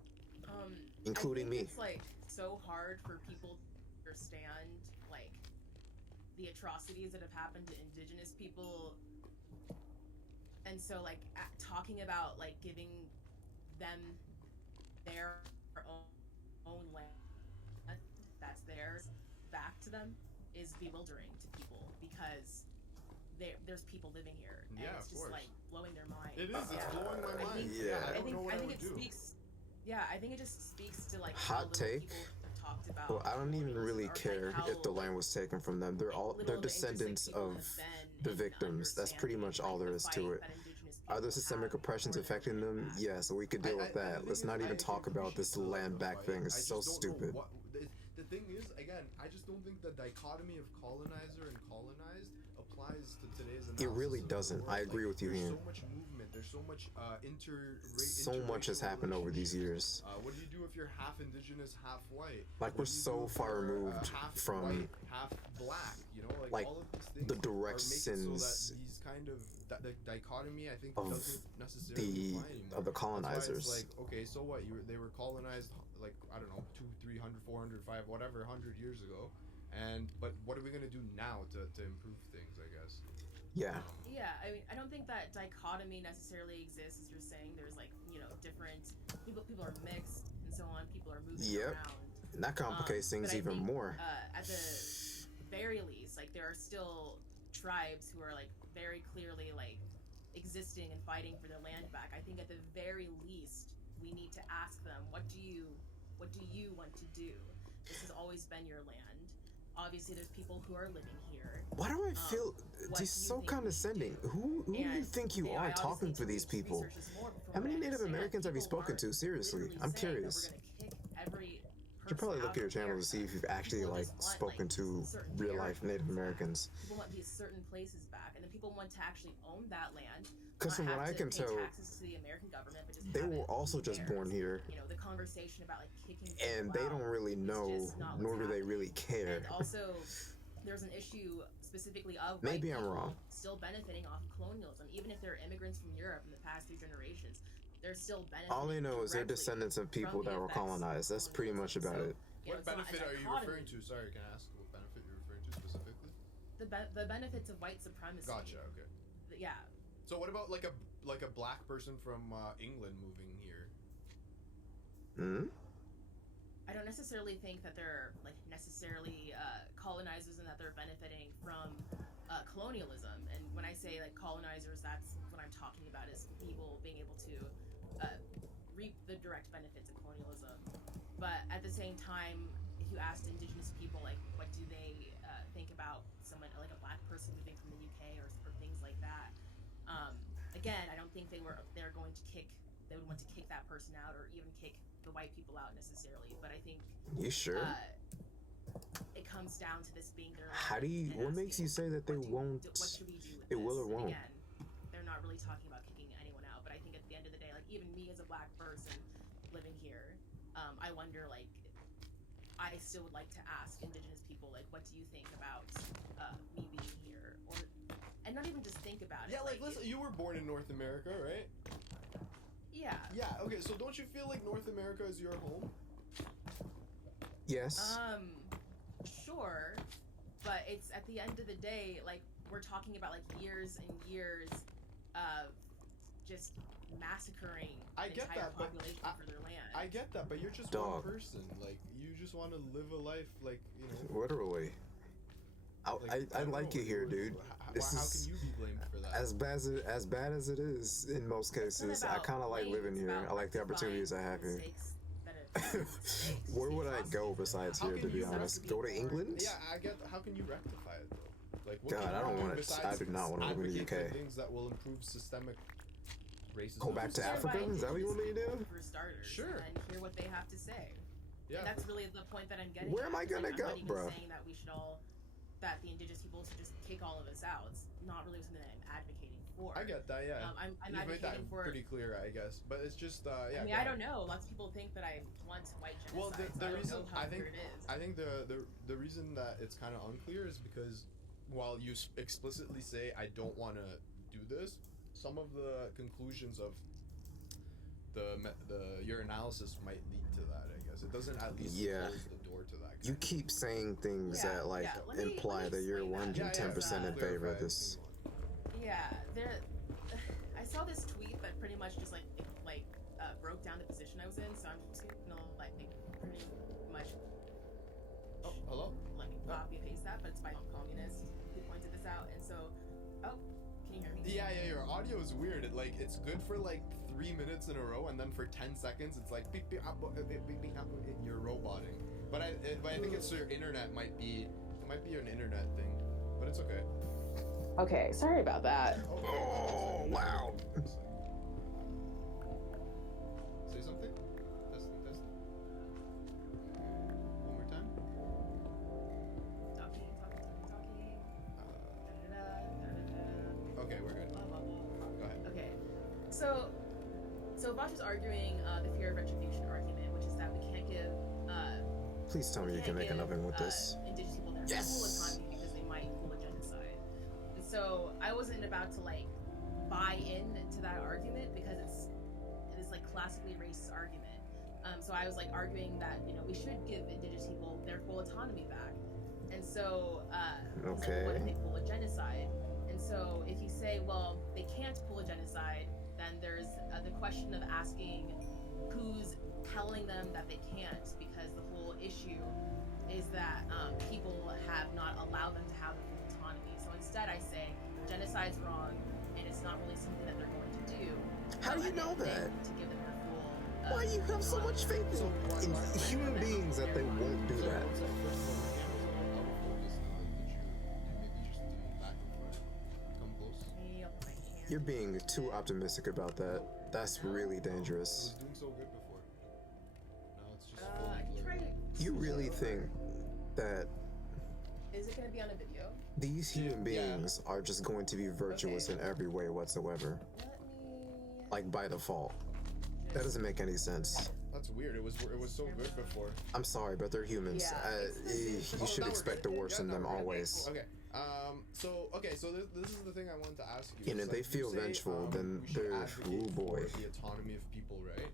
Including I me. think It's like so hard for people to understand like the atrocities that have happened to indigenous people, and so like talking about like giving them their own land that's theirs back to them is bewildering to people because there's people living here and Yeah, it's of just course. like blowing their mind. It is. It's Yeah. blowing my I mind. think- Yeah. I don't know what I think would it do. speaks. Yeah, I think it just speaks to like Hot how little take. people talked about. Well, I don't even really colonialism, or, care like, how, if the land was taken from them. They're little of the descendants interesting people of have been the in victims. That's pretty much all there is understanding, to like, it. the fight that indigenous Are there people systemic have oppressions for their affecting them? land back. Yeah, so we could deal with the that. thing Let's is, not I even think talk we about should this still land have back fight. thing. I It's just so don't know stupid. the thing is, again, I just don't think the dichotomy of colonizer and colonized applies to today's analysis. It really of the doesn't. world. I agree with you, There's Heemed. so much movement. There's so much So much has happened over these years. What do you do if you're half indigenous, half white? Like, What we're do you so do if far you're, removed half from, white, half black? You know, like, all of these things the direct are making sins so that these kind of the dichotomy, I think, of doesn't necessarily apply anymore. of the That's why colonizers. it's like, okay, so what? They were colonized like, I don't know, 200, 300, 400, 500, whatever, 100 years ago, But what are we gonna do now to improve things? I guess. Yeah. Yeah, I mean, I don't think that dichotomy necessarily exists, as you're saying. There's like, different people are mixed and so on. People are moving Yep. around. And that complicates But things I even think, more. At the very least, like there are still tribes who are like very clearly like existing and fighting for their land back. I think at the very least we need to ask them, what do you want to do? This has always been your land. Obviously, there's people who are living here. Why do I feel what this do you so think we condescending? should do? Who do you And, think you I are obviously talking need for to these people? research this more before How many I Native understand. Americans have you People spoken to? aren't Seriously, literally I'm saying that curious. we're gonna kick every You should probably person look out at your of channel to see if you've actually People like just want, spoken to certain real life territories Native back. Americans. People want these certain places back, and then people want to actually own that land. Because from not what have I to can pay tell, taxes to the American government, but just they have were it also be just theirs. born here, The conversation about like kicking and people they out don't really is know, just not what's nor do they happening. really care. And also, there's an issue specifically of Maybe white I'm people wrong. still benefiting off of colonialism, even if they're immigrants from Europe in the past 3 generations. They're still benefiting. All they know is they're directly descendants of people from the that were effects of colonized. That's pretty much colonialism. about it. You know, What it's not a benefit are you dichotomy. referring to? Sorry, can I ask what benefit you're referring to specifically? The benefits of white supremacy. Gotcha. Okay. Yeah. So what about like a black person from England moving here? Hmm? I don't necessarily think that they're like necessarily colonizers and that they're benefiting from colonialism. And when I say like colonizers, that's what I'm talking about is people being able to reap the direct benefits of colonialism. But at the same time, if you asked Indigenous people like what do they think about someone like a black person moving from the UK or things like that, again, I don't think they're going to they would want to kick that person out or even kick the white people out necessarily. But I think You sure? it comes down to this being their How do land you? and What makes asking, you say that they won't? what should we do with It this? will or And won't. again, they're not really talking about kicking anyone out, but I think at the end of the day, like even me as a black person living here, I wonder like I still would like to ask Indigenous people like what do you think about me being here, or and not even just think about it. Yeah, like listen, you were born in North America, right? Yeah. Yeah. Okay. So don't you feel like North America is your home? Yes. Sure, but it's at the end of the day, like we're talking about like years and years of just massacring I the get entire that, but population for their land. I get that, but you're just Dog. one person. Like you just want to live a life, like Literally. I don't like know, you here, dude. This how is can you be blamed for that? as bad as it is in most cases. I kind of like living here. I like the opportunities I have here. Where would I go besides How here, can to be you honest? Go to England? Yeah, I get. How can you rectify it though? Like, what God, can I you don't do wanna- besides I do not wanna live in the advocate for UK. Things that will improve systemic racism. Go back to Start Africa? by Is that what you want me to do? For starters, Sure. and hear what they have to say. Yeah. And that's really the point that I'm getting. Where at. am I gonna I'm go, not even bro? saying that we should that the Indigenous people should just kick all of us out. It's not really something that I'm advocating for. I get that. Yeah. I'm You've made that advocating for. pretty clear, I guess. But it's just yeah. I mean, go I ahead. don't know. Lots of people think that I want white genocide. Well, the so I don't reason know how I think clear it is. I think the reason that it's kind of unclear is because while you explicitly say I don't want to do this, some of the conclusions of your analysis might lead to that. I guess it doesn't at least Yeah. close the door to that. You keep saying things Yeah, that like yeah. Let me imply that you're explain that. 110% in favor of this. Yeah, there. I saw this tweet that pretty much just like broke down the position I was in. So I'm just gonna like pretty much. Oh, hello. Let me copy and paste that, but it's by a communist who pointed this out, and so. Oh, can you hear me? Yeah, your audio is weird. It's good for like 3 minutes in a row, and then for 10 seconds, it's like beep, beep, beep, beep, beep, you're roboting. But I think it's your internet might be an internet thing, but it's okay. Okay, sorry about that. Oh, wow. Say something. Testing. One more time. Talking. Okay, we're good. Blah, blah, blah. Go ahead. Okay, so Vosh is arguing the fear of retribution argument, which is that we can't give. Please tell me you can make an oven with this. Indigenous people their Yes! full autonomy because they might pull a genocide. And so I wasn't about to like buy in to that argument because it is like classically racist argument. So I was like arguing that we should give Indigenous people their full autonomy back. And so, Okay. what if they pull a genocide? And so, if you say, well, they can't pull a genocide, then there's the question of asking who's telling them that they can't, because the whole issue is that people have not allowed them to have the full autonomy. So instead, I say genocide's wrong, and it's not really something that they're going to do. How do you know that? To give them their full. Why do you have so much faith in human beings that they won't do that? You're being too optimistic about that. That's really dangerous. It was doing so good before. Now it's just I can try to. You really think that Is it going to be on a video? these human beings are just going to be virtuous in every way whatsoever? Let me. Like by default. That doesn't make any sense. That's weird. It was so good before. I'm sorry, but they're humans. Yeah. You should expect the worst in them always. Okay. So this is the thing I wanted to ask you. And if they feel vengeful, then we should they're advocate boy. for the autonomy of people, right?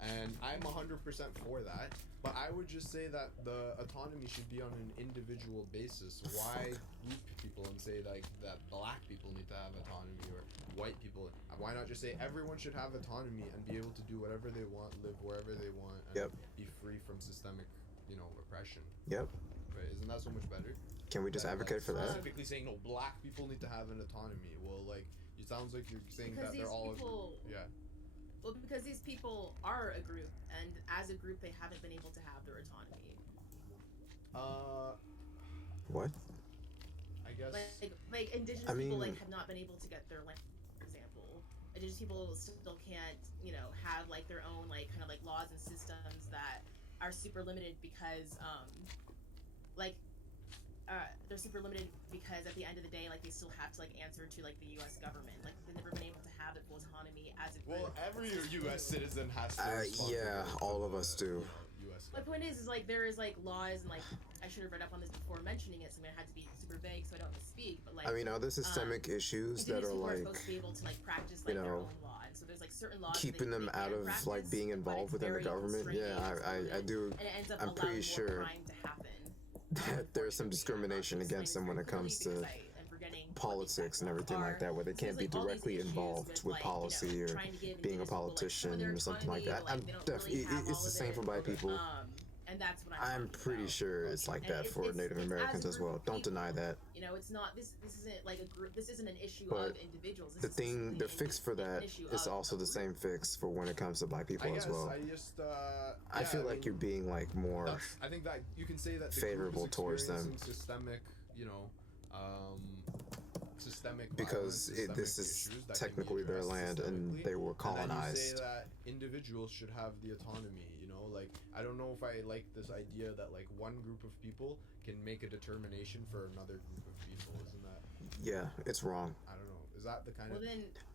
And I'm 100% for that. But I would just say that the autonomy should be on an individual basis. Why group people and say like that black people need to have autonomy or white people? Why not just say everyone should have autonomy and be able to do whatever they want, live wherever they want, and be free from systemic, oppression? Yep. Right? Isn't that so much better? Can we just advocate for that? Specifically saying no, black people need to have an autonomy. Well, like it sounds like you're saying Because that they're all Well, because these people are a group, and as a group, they haven't been able to have their autonomy. What? I guess. Like indigenous people have not been able to get their land. For example, indigenous people still can't, have like their own kind of laws and systems that are super limited because they're super limited because at the end of the day, they still have to answer to the U.S. government. They've never been able to have the full autonomy as a group. Well, every U.S. citizen has to. Yeah, all of us do. My point is there is laws and I should have read up on this before mentioning it, so I'm gonna have to be super vague so I don't misspeak. But are there systemic issues that are supposed to be able to practice their own law, and so there's certain laws keeping them out of practice, being involved within the government? Yeah, I do. And it ends up I'm pretty sure crime to happen. That there's some discrimination against them when it comes to politics and everything like that, where they can't be directly involved with policy or being a politician or something like that. I'm definitely it's the same for black people. And that's what I'm pretty sure it's like that for Native Americans as well. Don't deny that. It's not this isn't a group. This isn't an issue but of individuals. The fix for that is also the same fix for when it comes to black people as well. I feel like you're being more. I think that you can say that the favorable group is towards them. Systemic, systemic because this is technically their land and they were colonized. And then you say that individuals should have the autonomy. I don't know if I like this idea that one group of people can make a determination for another group of people. Isn't that? Yeah, it's wrong. I don't know. Is that the kind of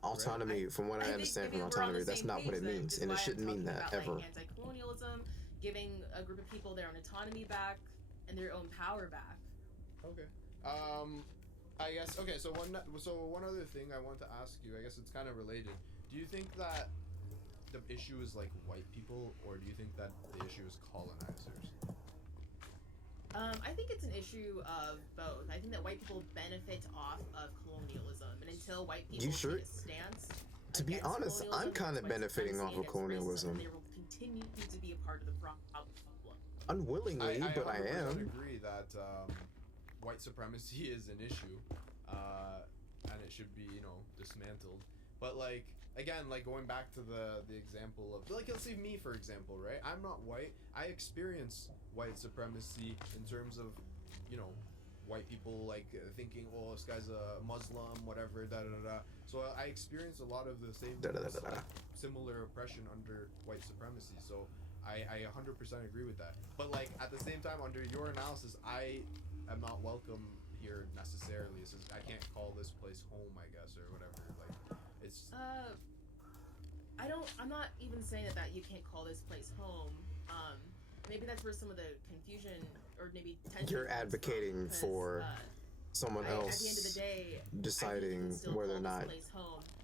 autonomy? From what I understand from autonomy, that's not what it means, and it shouldn't mean that ever. Anti-colonialism, giving a group of people their own autonomy back and their own power back. Okay. I guess. Okay. So one other thing I want to ask you. I guess it's kind of related. Do you think that the issue is white people, or do you think that the issue is colonizers? I think it's an issue of both. I think that white people benefit off of colonialism, and until white people take a stance. To be honest, I'm kind of benefiting off of colonialism. They will continue to be a part of the problem. Unwillingly, but I am. I agree that white supremacy is an issue, and it should be dismantled. But again, going back to the example of let's say me for example, right? I'm not white. I experience white supremacy in terms of white people thinking, oh, this guy's a Muslim, whatever, da da da. So I experience a lot of the same similar oppression under white supremacy. So I 100% agree with that. But at the same time, under your analysis, I am not welcome here necessarily. It says I can't call this place home, I guess, or whatever. It's I'm not even saying that you can't call this place home. Maybe that's where some of the confusion or maybe tension. You're advocating for someone else at the end of the day, deciding whether or not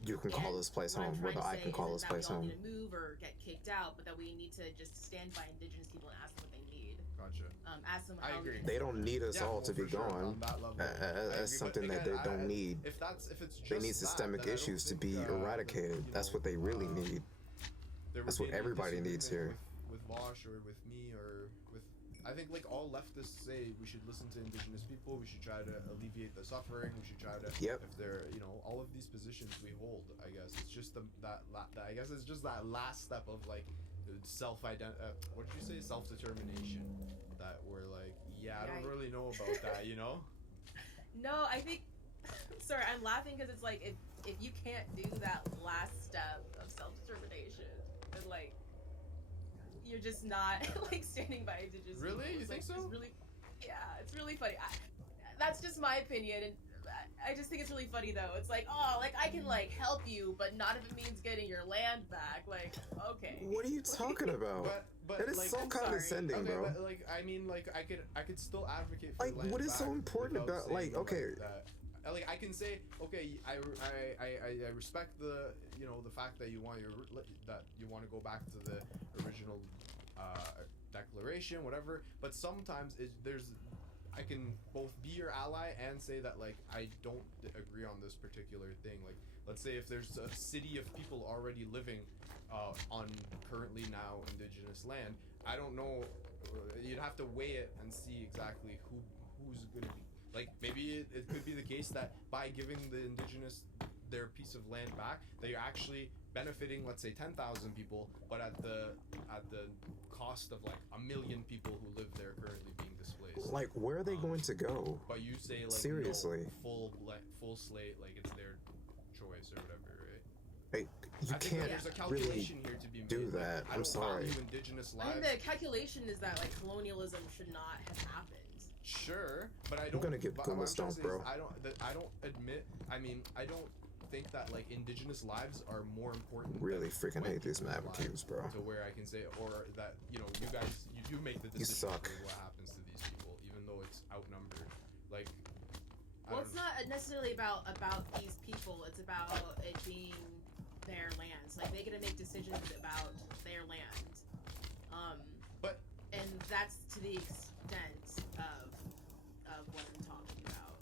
you can call this place home, whether I can call this place home. We all need to move or get kicked out, but that we need to just stand by indigenous people and ask them what they need. Gotcha. Ask them I how agree. They don't need us Yeah, all well, to be for sure, gone. on that level, I That's agree, something but that they again, don't need. If it's just They need systemic then I don't issues to think, be that, eradicated. you That's know, what they really need. there That's would what be any everybody needs here. disagreement with Vosh or with me or with, I think like all leftists say we should listen to Indigenous people, we should try to alleviate the suffering, we should try to, Yep. if they're, you know, all of these positions we hold, I guess it's just I guess it's just that last step of like what did you say, self-determination, that we're like, I don't really know about that, you know. No, I think. Sorry, I'm laughing because it's like if you can't do that last step of self-determination, then like you're just not like standing by Indigenous Really? people. You It's, think like, so? It's really, it's really funny. That's just my opinion, and I just think it's really funny though. It's like, oh, like I can like help you, but not if it means getting your land back. Like, okay. What are you talking about? But That is like, so I'm condescending, okay, bro. but like I mean, like I could still advocate for Like, land what is so back important without about, like, saying, okay. that. Like I can say, okay, I respect the, you know, the fact that you want to go back to the original declaration, whatever. But sometimes I can both be your ally and say that like I don't agree on this particular thing. Like let's say if there's a city of people already living on currently now Indigenous land, I don't know. You'd have to weigh it and see exactly who's going to be. Like maybe it could be the case that by giving the Indigenous their piece of land back, they're actually benefiting, let's say 10,000 people, but at the cost of like 1 million people who live there currently being displaced. Like, where are they going to go? But you say like Seriously. no, full slate, like it's their choice or whatever, right? Like, you I think can't there's a really calculation here to be made. do Like, that. I I'm don't sorry. value Indigenous I lives. think the calculation is that like colonialism should not have happened. Sure, but I don't. I'm gonna get but Guma what I'm trying to stomped, say bro. is I don't admit. I mean, I don't think that like Indigenous lives are more important. Really than freaking white hate these people's map lives, cubes, bro. To where I can say, or that you know, you guys, you make the You decision suck. for what happens to these people, even though it's outnumbered. Like, Well, it's not necessarily about these people. It's about it being their lands. Like they get to make decisions about their land. But and that's to the extent of what I'm talking about.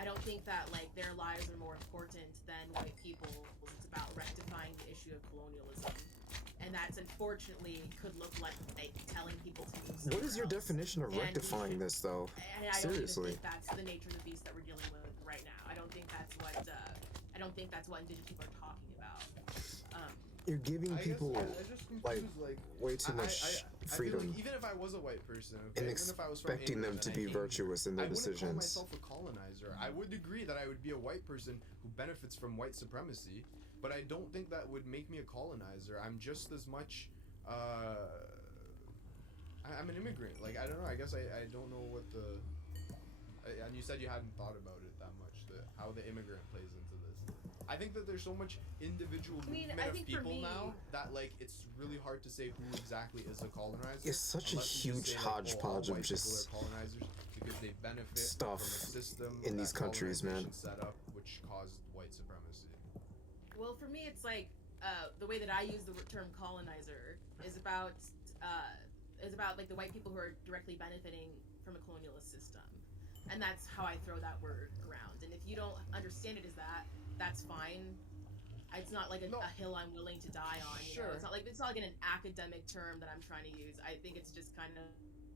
I don't think that like their lives are more important than white people's. It's about rectifying the issue of colonialism, and that's unfortunately could look like telling people to move. What is your somewhere else. definition of And rectifying this, though? And I don't even Seriously. think that's the nature of the beast that we're dealing with right now. I don't think that's what Indigenous people are talking about. You're giving people I just like confuse, like way too much I feel freedom like even if I was a white person, okay, and even if I was from expecting them England to and I be came here, virtuous in their I wouldn't call decisions. myself a colonizer. I would agree that I would be a white person who benefits from white supremacy, but I don't think that would make me a colonizer. I'm just as much. I'm an immigrant. Like I don't know. I guess I don't know what the. And you said you hadn't thought about it that much. How the immigrant plays into this. I think that there's so much individual movement I of think for people me- now that like it's really hard to say who exactly is a colonizer. It's such a unless you just huge say, like, all hodgepodge of white people just are colonizers because they benefit stuff from a system in these that countries, man. colonization set up, which caused white supremacy. Well, for me, it's like the way that I use the term colonizer is about like the white people who are directly benefiting from a colonialist system, and that's how I throw that word around. And if you don't understand it as that, that's fine. It's not like a hill I'm willing to die on. You know? It's not like an academic term that I'm trying to use. I think it's just kind of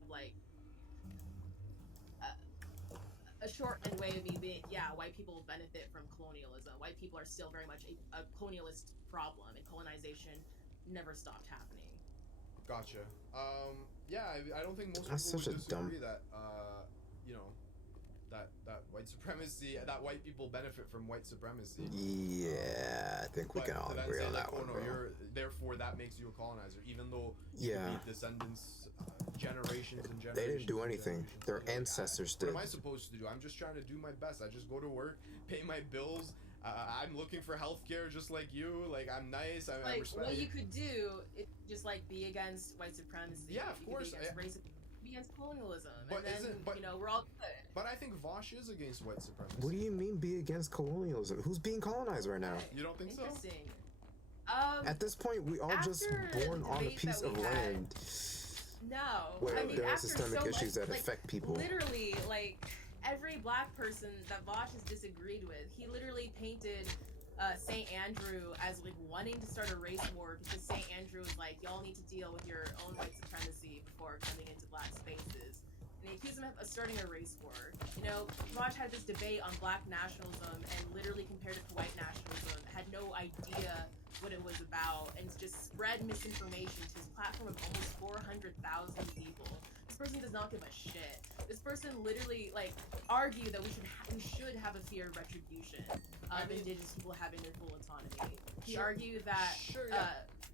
like a shortened way of me being, white people benefit from colonialism. White people are still very much a colonialist problem, and colonization never stopped happening. Gotcha. I don't think most That's people such would a dumb- disagree that you know that white supremacy, that white people benefit from white supremacy. Yeah, I think we But can all to then agree say, on like, that one, no, bro. therefore that makes you a colonizer, even though you Yeah. could be descendants, generations and generations. They didn't do and anything. generations. Their Like, ancestors What did. am I supposed to do? I'm just trying to do my best. I just go to work, pay my bills. I'm looking for healthcare just like you. Like I'm nice. I'm Like respect. what you could do is just like be against white supremacy. Yeah, of You could course, Be against racism, be against colonialism, But and then isn't- but- you know we're all good. But I think Vosh is against white supremacy. What do you mean be against colonialism? Who's being colonized right now? You don't think so? Interesting. At this point, we all just After born the on a debate piece that of we had- land. No. Where I mean, there are after systemic so issues much, that affect people. Literally, like, every black person that Vosh has disagreed with, he literally painted St. Andrew as, like, wanting to start a race war because St. Andrew was like, y'all need to deal with your own white supremacy before coming into black spaces. And he accused him of starting a race war. You know, Vosh had this debate on black nationalism and literally compared it to white nationalism, had no idea what it was about, and just spread misinformation to his platform of almost 400,000 people. This person does not give a shit. This person literally, like, argued that we should have a fear of retribution of Indigenous people having their full autonomy. He argued that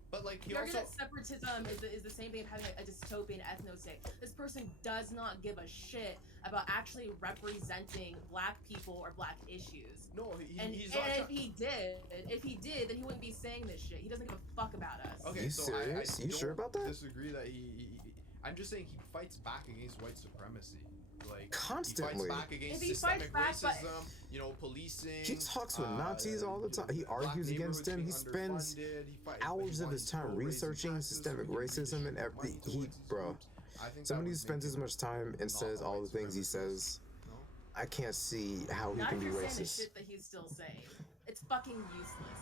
but like he argued that separatism is the same thing of having a dystopian ethno-state. This person does not give a shit about actually representing black people or black issues. No, he's and if he did, then he wouldn't be saying this shit. He doesn't give a fuck about us. Okay, You so serious? I You don't sure about that? disagree that I'm just saying he fights back against white supremacy. Like, Constantly. He fights back against If he systemic fights back, racism, you know, policing. He talks with Nazis all the time. He black argues against them. He neighborhoods spends being underfunded. hours of his he's time pro-raising researching taxes, systemic so he can racism and redistribute money towards his bro. groups. I think Somebody that who would spends make as him much time and not says a all the white things he supremacist. says, No? I can't see how he Not can if be you're saying the racist. shit that he's still saying. It's fucking useless.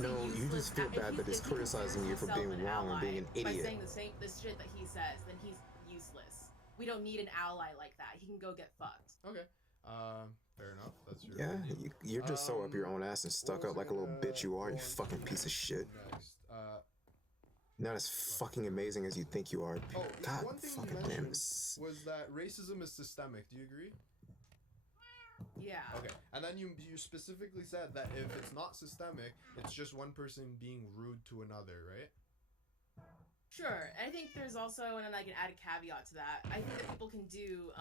No, you Useless. just feel If bad that he's if he criticizing you for considers being himself an wrong and being an ally by idiot. saying the shit that he says, then he's useless. We don't need an ally like that. He can go get fucked. Okay. Fair enough. That's your Yeah, opinion. you're just so up your own ass and stuck What up was like a little I bitch you are, gonna you go on fucking to piece of shit. Next. Not as fucking amazing as you think you are. Oh, God one thing you fucking damn. mentioned This- was that racism is systemic. Do you agree? Yeah. Okay. And then you specifically said that if it's not systemic, it's just one person being rude to another, right? Sure. I think there's also, and then I can add a caveat to that. I think that people can do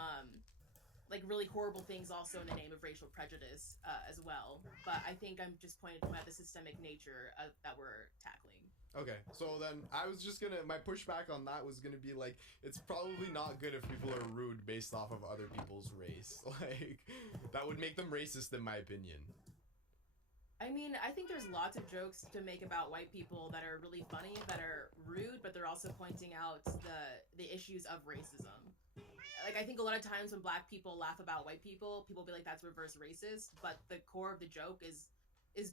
like really horrible things also in the name of racial prejudice as well. But I think I'm just pointing at the systemic nature that we're tackling. Okay, so then I was just gonna, my pushback on that was gonna be like, it's probably not good if people are rude based off of other people's race. Like, that would make them racist in my opinion. I mean, I think there's lots of jokes to make about white people that are really funny, that are rude, but they're also pointing out the issues of racism. Like, I think a lot of times when black people laugh about white people be like, that's reverse racist, but the core of the joke is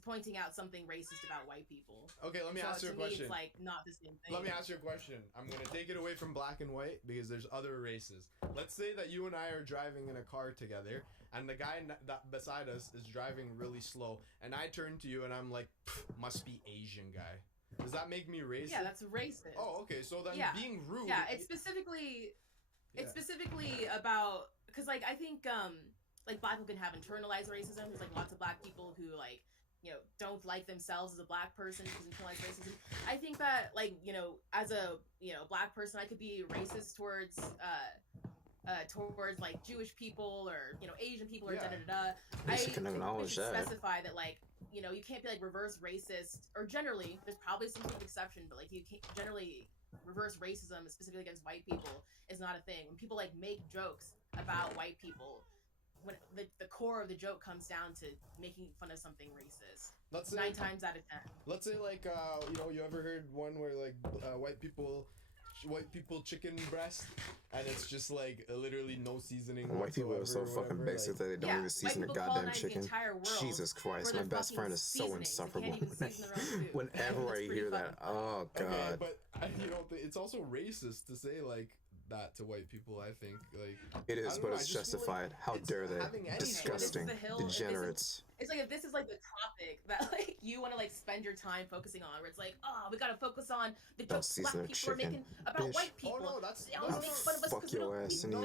pointing out something racist about white people. Okay, let me ask you a question. To me, it's like not the same thing. Let me ask you a question. I'm gonna take it away from black and white because there's other races. Let's say that you and I are driving in a car together, and the guy that beside us is driving really slow, and I turn to you and I'm like, must be Asian guy. Does that make me racist? Yeah, that's racist. Oh, okay. So then being rude. Yeah, it's specifically about, because like I think like black people can have internalized racism. There's like lots of black people who like, you know, don't like themselves as a black person because internalized racism. I think that, like, you know, as a, you know, black person, I could be racist towards like Jewish people or, you know, Asian people or da-da-da-da. I think we should specify that, like, you know, you can't be like reverse racist, or generally, there's probably some sort of exception, but like you can't generally reverse racism specifically against white people is not a thing. When people like make jokes about white people, when the core of the joke comes down to making fun of something racist. Let's say 9 times out of 10. Let's say like you know, you ever heard one where like white people chicken breast, and it's just like literally no seasoning. White people are so fucking basic that they don't even season a goddamn chicken. Jesus Christ, my best friend is so insufferable. Whenever I hear that, oh god. Okay, but you know, it's also racist to say like that to white people. I think like it is, but it's justified. Like, how dare they? Disgusting, degenerates. It's like if this is like the topic that like you want to like spend your time focusing on, where it's like, oh, we gotta focus on the jokes black people are making about white people. Oh no, that's fuck your ass in the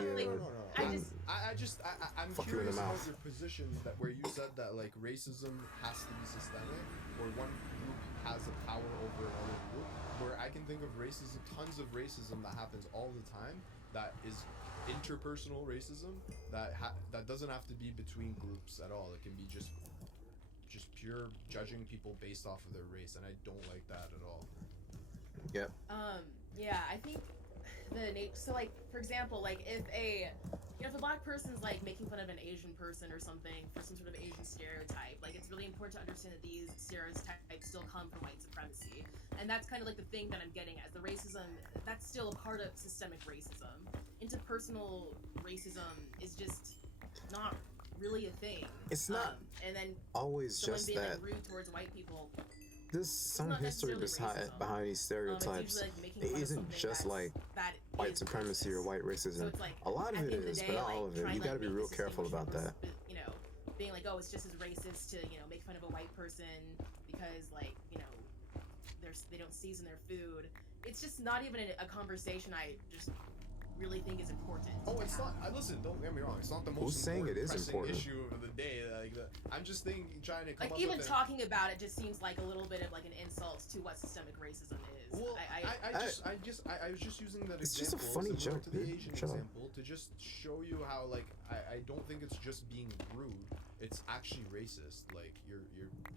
I'm curious about your position that where you said that like racism has to be systemic, or one group has a power over another group. Where I can think of racism, tons of racism that happens all the time, that is interpersonal racism, that doesn't have to be between groups at all. It can be just pure judging people based off of their race, and I don't like that at all. Yep. Yeah, I think so like, for example, like if if a black person's like making fun of an Asian person or something for some sort of Asian stereotype, like it's really important to understand that these stereotypes still come from white supremacy, and that's kind of like the thing that I'm getting at. The racism, that's still a part of systemic racism. Interpersonal racism is just not really a thing. It's not and then always someone just being that. like rude towards white people. There's some not history necessarily racism. behind these stereotypes. It's usually, like, making It fun of isn't something just like that white is supremacy or racist. white racism. So it's like, A lot of at it the end of is, the but day, not like, all of it. trying You to, gotta be make real the careful about that. You know, being like, oh, it's just as racist to, you know, make fun of a white person because, like, you know, they don't season their food. It's just not even a conversation I just really think is important. Oh, it's not. Listen, don't get me wrong. It's not the most Who's saying it is pressing important? issue of the day. I'm just trying to come Like, up even with talking about it just seems like a little bit of like an insult to what systemic racism is. Well, I was just using that It's example. just a funny similar joke, to the dude. Asian Shut up. example to just show you how like I don't think it's just being rude. It's actually racist. Like you're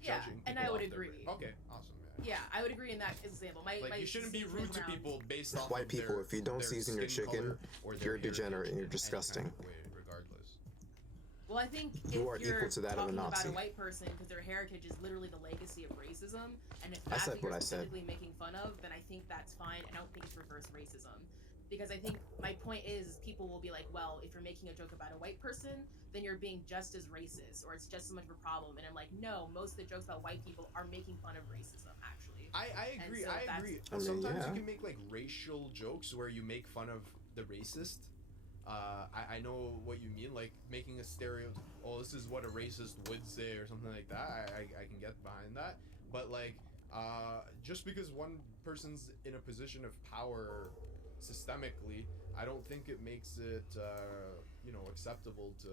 Yeah, judging. and people I would off their agree. Okay, awesome. Yeah, I would agree in that example. My Like you shouldn't be distinction rude to around- people based off White of people, their, if you don't their season your skin chicken, color or their you're degenerate and you're heritage in any disgusting. kind of way, regardless. Well, I think You if are you're equal to that of a talking Nazi. about a white person because their heritage is literally the legacy of racism, and if I that's said what you're what I said. specifically making fun of, then I think that's fine. I don't think it's reverse racism. Because I think my point is people will be like, well, if you're making a joke about a white person, then you're being just as racist, or it's just as much of a problem. And I'm like, no, most of the jokes about white people are making fun of racism, actually. I agree. so I that's- agree. I mean, Sometimes yeah. you can make like racial jokes where you make fun of the racist. I know what you mean, like making a stereotype. Oh, this is what a racist would say, or something like that. I can get behind that. But like, just because one person's in a position of power systemically, I don't think it makes it acceptable to.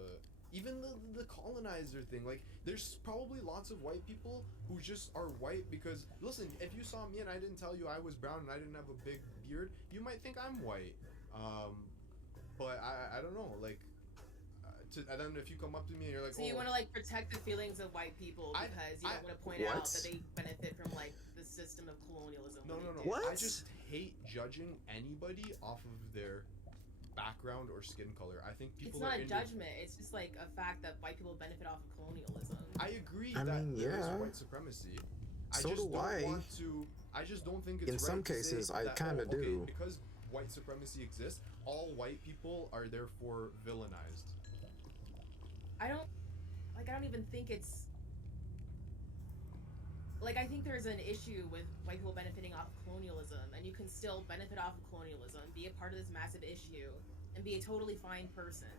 Even the colonizer thing, like there's probably lots of white people who just are white because listen, if you saw me and I didn't tell you I was brown and I didn't have a big beard, you might think I'm white. But I don't know, like and then if you come up to me and you're like, So you want to like protect the feelings of white people because you don't want to point What? out that they benefit from like the system of colonialism. no. What? I just hate judging anybody off of their background or skin color. I think people It's not are a judgment. It's just like a fact that white people benefit off of colonialism. I agree I that mean, there is yeah. white supremacy. So I just do don't I. want to. I just don't think it's In right some to say cases, I that, kinda okay, do. because white supremacy exists. All white people are therefore villainized. I don't even think it's like, I think there's an issue with white people benefiting off of colonialism, and you can still benefit off of colonialism, be a part of this massive issue, and be a totally fine person.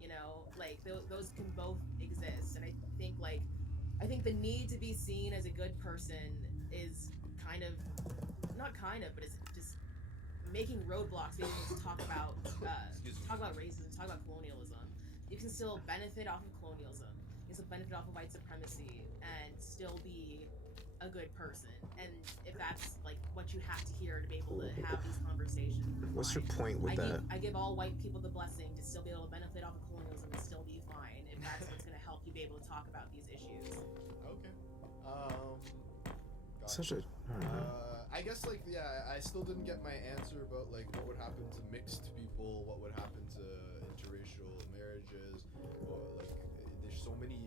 You know, like those can both exist, and I think the need to be seen as a good person is but it's just making roadblocks being able to talk about racism, talk about colonialism. You can still benefit off of colonialism. You can still benefit off of white supremacy and still be a good person. And if that's like what you have to hear to be able to have these conversations, What's your fine. point with that? I give all white people the blessing to still be able to benefit off of colonialism and still be fine. If that's what's going to help you be able to talk about these issues. Okay. Such a. I don't know. I guess I still didn't get my answer about like what would happen to mixed people, what would happen to interracial marriages. There's so many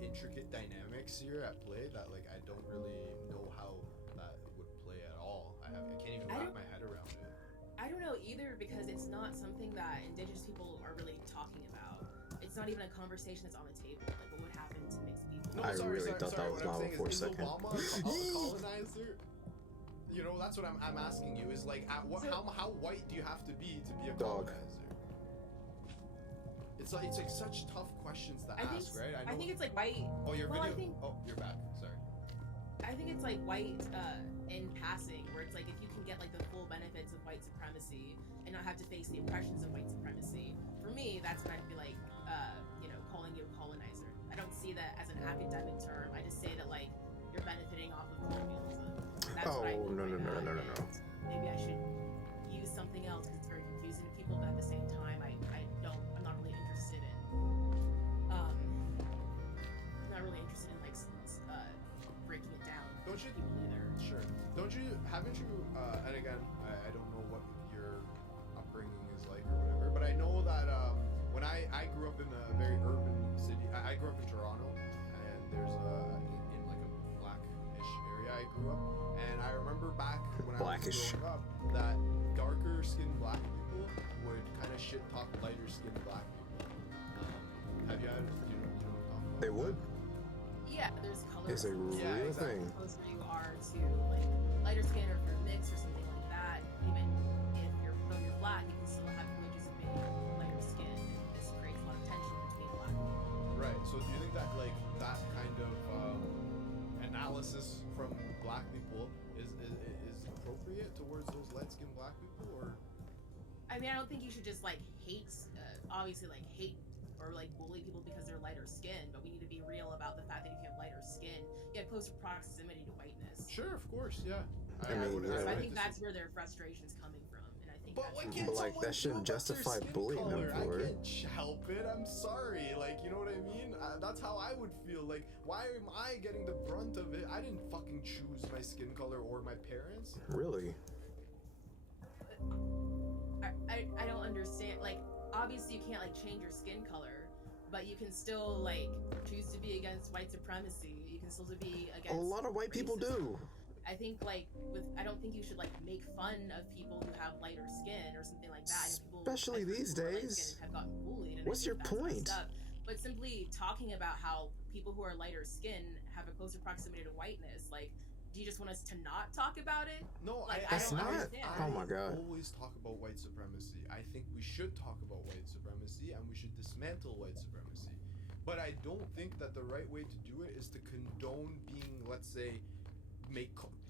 intricate dynamics here at play that like I don't really know how that would play at all. I can't even wrap my head around it. I don't know either, because it's not something that Indigenous people are really talking about. It's not even a conversation that's on the table. Like, what would happen to mixed people? No, I really thought that was what I'm lava saying for a is second. Obama a colonizer? You know, that's what I'm asking you. Is like, how white do you have to be a Dog. colonizer? It's like such tough questions to ask, right? I think it's like white. Oh, your well, video. Oh, you're back. Sorry. I think it's like white in passing, where it's like if you can get like the full benefits of white supremacy and not have to face the oppressions of white supremacy. For me, that's when I'd be like, calling you a colonizer. I don't see that as an academic term. I just say that like you're benefiting off of colonialism. That's what I Oh, mean no. by that. And maybe I should use something else because it's very confusing to people, but at the same time, I'm not really interested in breaking it down. Don't you? People either. Sure. Haven't you? And again, I don't know what your upbringing is like or whatever, but I know grew up, and I remember back when Blackish. I was growing up that darker skinned black people would kind of shit talk lighter skinned black people. Have you had? You know what I'm talking about? They would. Yeah, there's colors. It's a real thing. The closer you are to like lighter skin, or if you're mixed or something like that, even if you're black, you can still have privileges of being lighter skin, and this creates a lot of tension between black people. Right. So do you think that like that kind of analysis from black people is appropriate towards those light skinned black people, or? I mean, I don't think you should just like hate, obviously like hate or like bully people because they're lighter skin, but we need to be real about the fact that if you have lighter skin, you have closer proximity to whiteness. Sure, of course, yeah. I mean, So yeah. I think that's where their frustration's coming from, and I think But that's But, like, that shouldn't justify bullying them for it. I can't help it. I'm sorry. Like, you know what I mean? That's how I would feel. Like, why am I getting the brunt of it? I didn't fucking choose my skin color or my parents. Really? I don't understand. Like, obviously you can't like change your skin color, but you can still like choose to be against white supremacy. You can still be against. A lot of white people racism. do. I think like I don't think you should like make fun of people who have lighter skin or something like that. I know people, Especially I've heard these people who are light days. skinned have gotten bullied. And What's I your think that's point? messed up. But simply talking about how people who are lighter skin have a closer proximity to whiteness, like, do you just want us to not talk about it? No, Like, I That's don't not- understand. oh my God. I always talk about white supremacy. I think we should talk about white supremacy and we should dismantle white supremacy. But I don't think that the right way to do it is to condone being, let's say,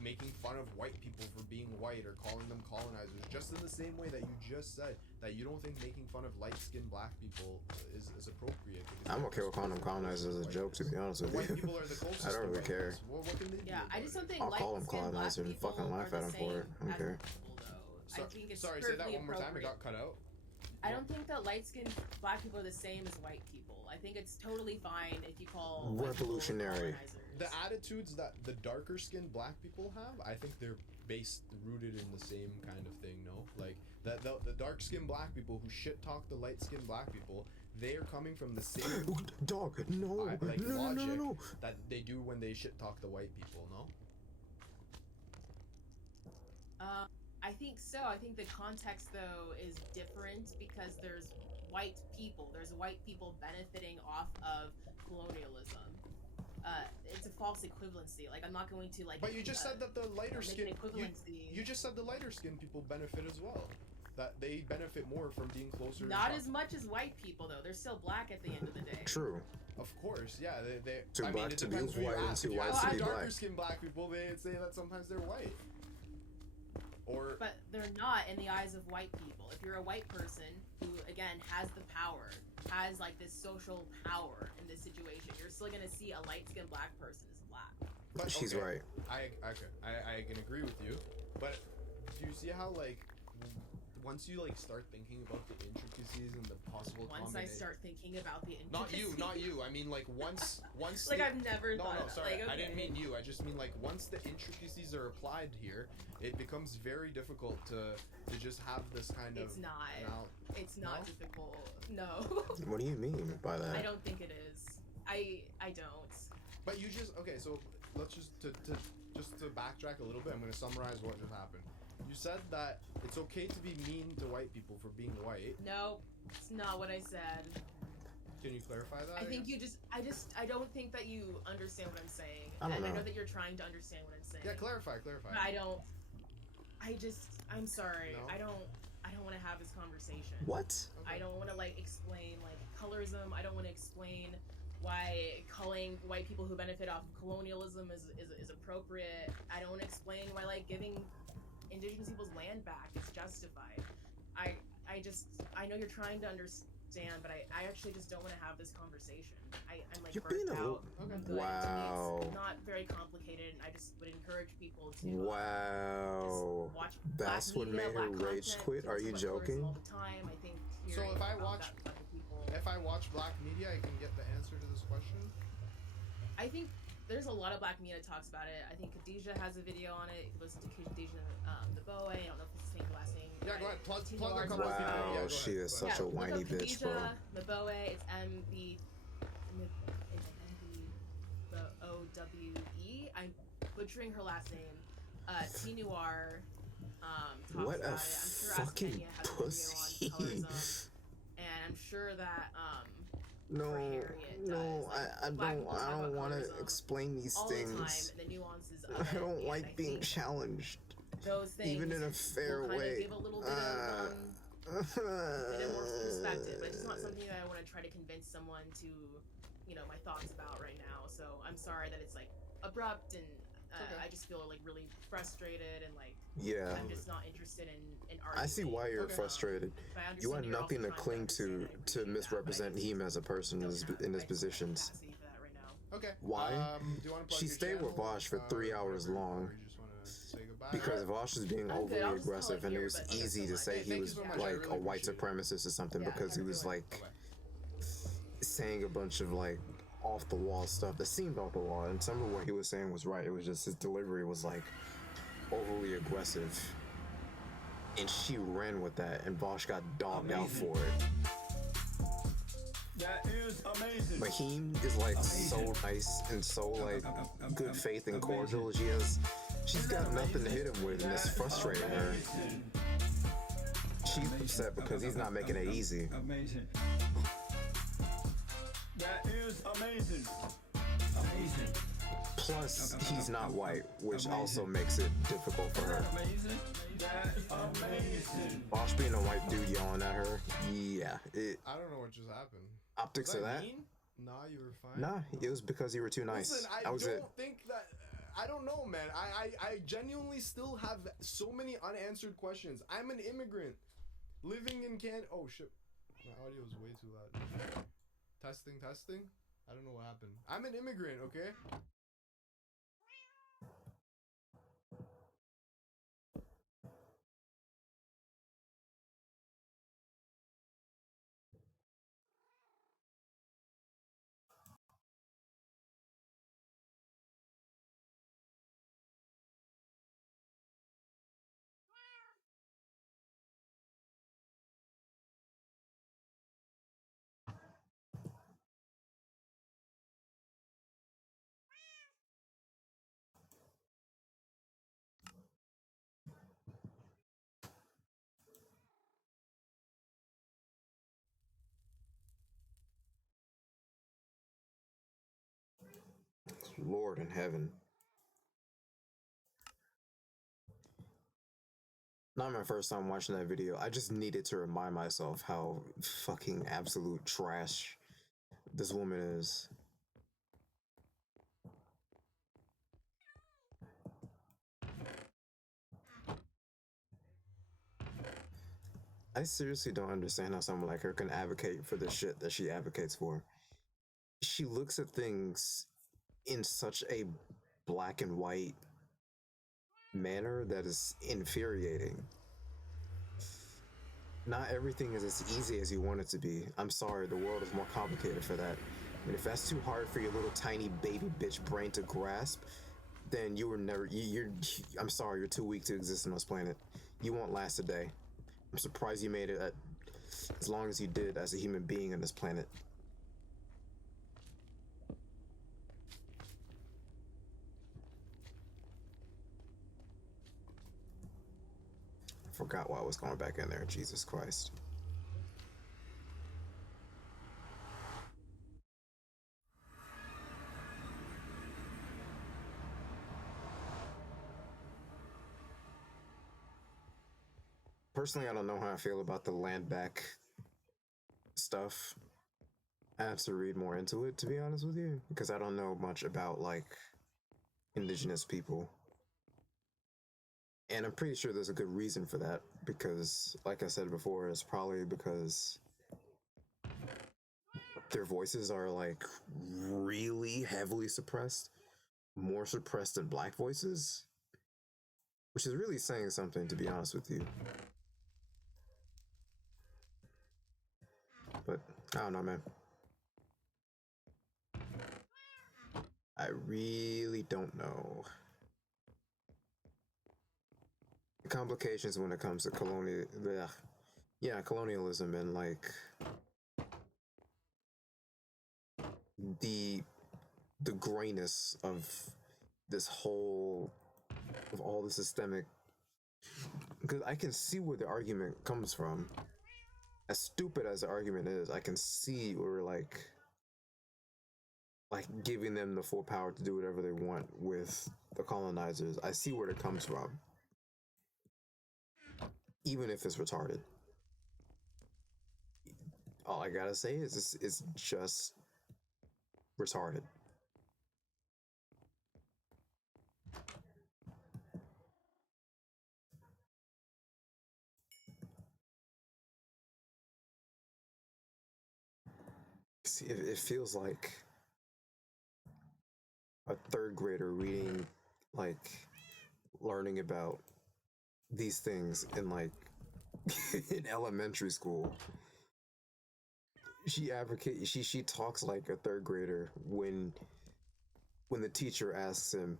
making fun of white people for being white or calling them colonizers, just in the same way that you just said that you don't think making fun of light-skinned black people is appropriate. I'm okay with calling them colonizers as a joke, to be honest with White you. people are the closest I don't to really care. whiteness. What can they do Yeah, I about just it? don't think I'll call them light-skinned black colonizers and people fucking laugh are at the them for it. I don't same care. as people, though. So- I think it's sorry, say that perfectly one more time. It got appropriate. cut out. I don't think that light-skinned black people are the same as white people. I think it's totally fine if you call white people Revolutionary. colonizers. The attitudes that the darker skinned black people have, I think they're rooted in the same kind of thing, no? Like, the dark skinned black people who shit talk the light skinned black people, they are coming from the same Dog, no, like, no, logic no. that they do when they shit talk the white people, no? I think so. I think the context, though, is different because there's white people. There's white people benefiting off of colonialism. It's a false equivalency. Like, I'm not going to, like... But you just said that the lighter make skin an equivalency. you just said the lighter skinned people benefit as well. That they benefit more from being closer. Not as much as white people, though. They're still black at the end of the day. True. Of course, yeah. They Too I black mean, it to be depends who you white and ask. too If you white ask to be darker black. skinned black people, they'd say that sometimes they're white. Or But they're not in the eyes of white people. If you're a white person who, again, has the power, has, like, this social power in this situation, you're still going to see a light-skinned black person as black. but, She's okay, right. I can agree with you, but do you see how, like, once you like start thinking about the intricacies and the possible Once I start thinking about the intricacies. not you. I mean, like once like, the- I've never No, thought no, of sorry. Like, okay. I didn't mean you. I just mean like once the intricacies are applied here, it becomes very difficult to just have this kind of. It's not. It's not No? difficult. No. What do you mean by that? I don't think it is. I don't. But you just okay. So let's just to backtrack a little bit. I'm going to summarize what just happened. You said that it's okay to be mean to white people for being white. No, it's not what I said. Can you clarify that? I think you just, I don't think that you understand what I'm saying. I don't and I know. know that you're trying to understand what I'm saying. Yeah, clarify. But I'm sorry. No? I don't want to have this conversation. What? Okay. I don't want to like explain like colorism. I don't want to explain why calling white people who benefit off of colonialism is appropriate. I don't want to explain why like giving Indigenous people's land back is justified. I know you're trying to understand, but I actually just don't want to have this conversation. I'm like You're burnt being a out. Okay. I'm good. Wow. It's not very complicated, and I just would encourage people to Wow. just watch That's black what media, made her black rage content, quit? to Are listen you to colorism joking? all the time. I think So hearing if I about watch- that type of people, If I watch black media, I can get the answer to this question. I think there's a lot of black media that talks about it. I think Khadijah has a video on it. You can listen to Khadijah the Boe. I don't know if it's the same last name. Yeah, go ahead. Plug Tino a Arts couple of talks people. about it. Yeah, Wow, go she ahead. is Go ahead. such a whiny look up bitch, bro. Khadijah Mbowe. It's MBOWE. I'm butchering her last name. T Noir talks What a about it. I'm sure fucking Askania has a pussy. video on colorism, and I'm sure that No, Harriet no, does. Like, I Black people talk don't about want to colorism explain these all the time, things. and the nuances of I it. don't and like I being think challenged, those things even in a fair will kind way. of give a little bit of a bit more perspective, but it's just not something that I want to try to convince someone to, my thoughts about right now. So I'm sorry that it's like abrupt, and I just feel like really frustrated, and like Yeah. I'm just not interested in arguing. I see why you're frustrated. But I You understand have you're nothing also to trying cling understand, to I appreciate that, misrepresent but I him as a person don't have, in his like, positions. capacity for that right now. Okay. Why? Do you want to plug She your stayed with channel, Vosh for 3 hours whatever, long. or you just want to say goodbye? Because Vosh was being I'm good. overly I'll just call it aggressive, and it here, was but thank you easy so to much. say Hey, he thank you was so much. I like really a white appreciate it. supremacist or something, Yeah, because he have a was good one. like saying a bunch of like off the wall stuff that seemed off the wall, and some of what he was saying was right. It was just his delivery was like overly aggressive, and she ran with that, and Vosh got dogged out for it. That is amazing. But Heemed is like so nice and so like good faith and cordial. She's got nothing to hit him with, and it's frustrating her. She's upset because he's not making it easy. Amazing. That is amazing. Amazing. Plus, he's not white, which also makes it difficult for her. Amazing. That's amazing. Bosch being a white dude yelling at her, yeah, I don't know what just happened. optics of that. Mean? Nah, you were fine. Nah, it was because you were too nice. Listen, That was it. think that. I don't know, man. I genuinely still have so many unanswered questions. I'm an immigrant living in Canada. Oh shit, my audio is way too loud. Testing. I don't know what happened. I'm an immigrant, okay? Lord in heaven. Not my first time watching that video. I just needed to remind myself how fucking absolute trash this woman is. I seriously don't understand how someone like her can advocate for the shit that she advocates for. She looks at things in such a black and white manner that is infuriating. Not everything is as easy as you want it to be. I'm sorry, the world is more complicated for that. And if that's too hard for your little tiny baby bitch brain to grasp, then you were never, I'm sorry, you're too weak to exist on this planet. You won't last a day. I'm surprised you made it as long as you did as a human being on this planet. I forgot why I was going back in there. Jesus Christ. Personally, I don't know how I feel about the land back stuff. I have to read more into it, to be honest with you, because I don't know much about, like, Indigenous people. And I'm pretty sure there's a good reason for that, because, like I said before, it's probably because their voices are, like, really heavily suppressed, more suppressed than black voices, which is really saying something, to be honest with you. But I don't know, man. I really don't know. The complications when it comes to colonialism and like the grayness of this whole of all the systemic, because I can see where the argument comes from. As stupid as the argument is, I can see where we're like giving them the full power to do whatever they want with the colonizers. I see where it comes from, even if it's retarded. All I gotta say is it's just retarded. See, it feels like a third grader reading, learning about these things in in elementary school. She talks like a third grader when the teacher asks him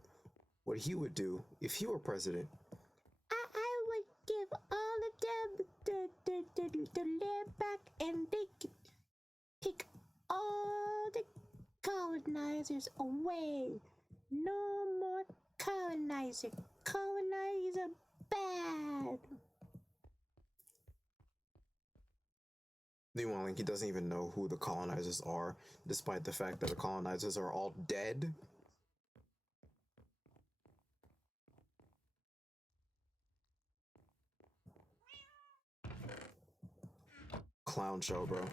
what he would do if he were president. I would give all of them the land back, and they could take all the colonizers away. No more colonizer. Colonizer bad. Meanwhile, he doesn't even know who the colonizers are, despite the fact that the colonizers are all dead. Clown show, bro.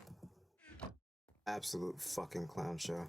Absolute fucking clown show.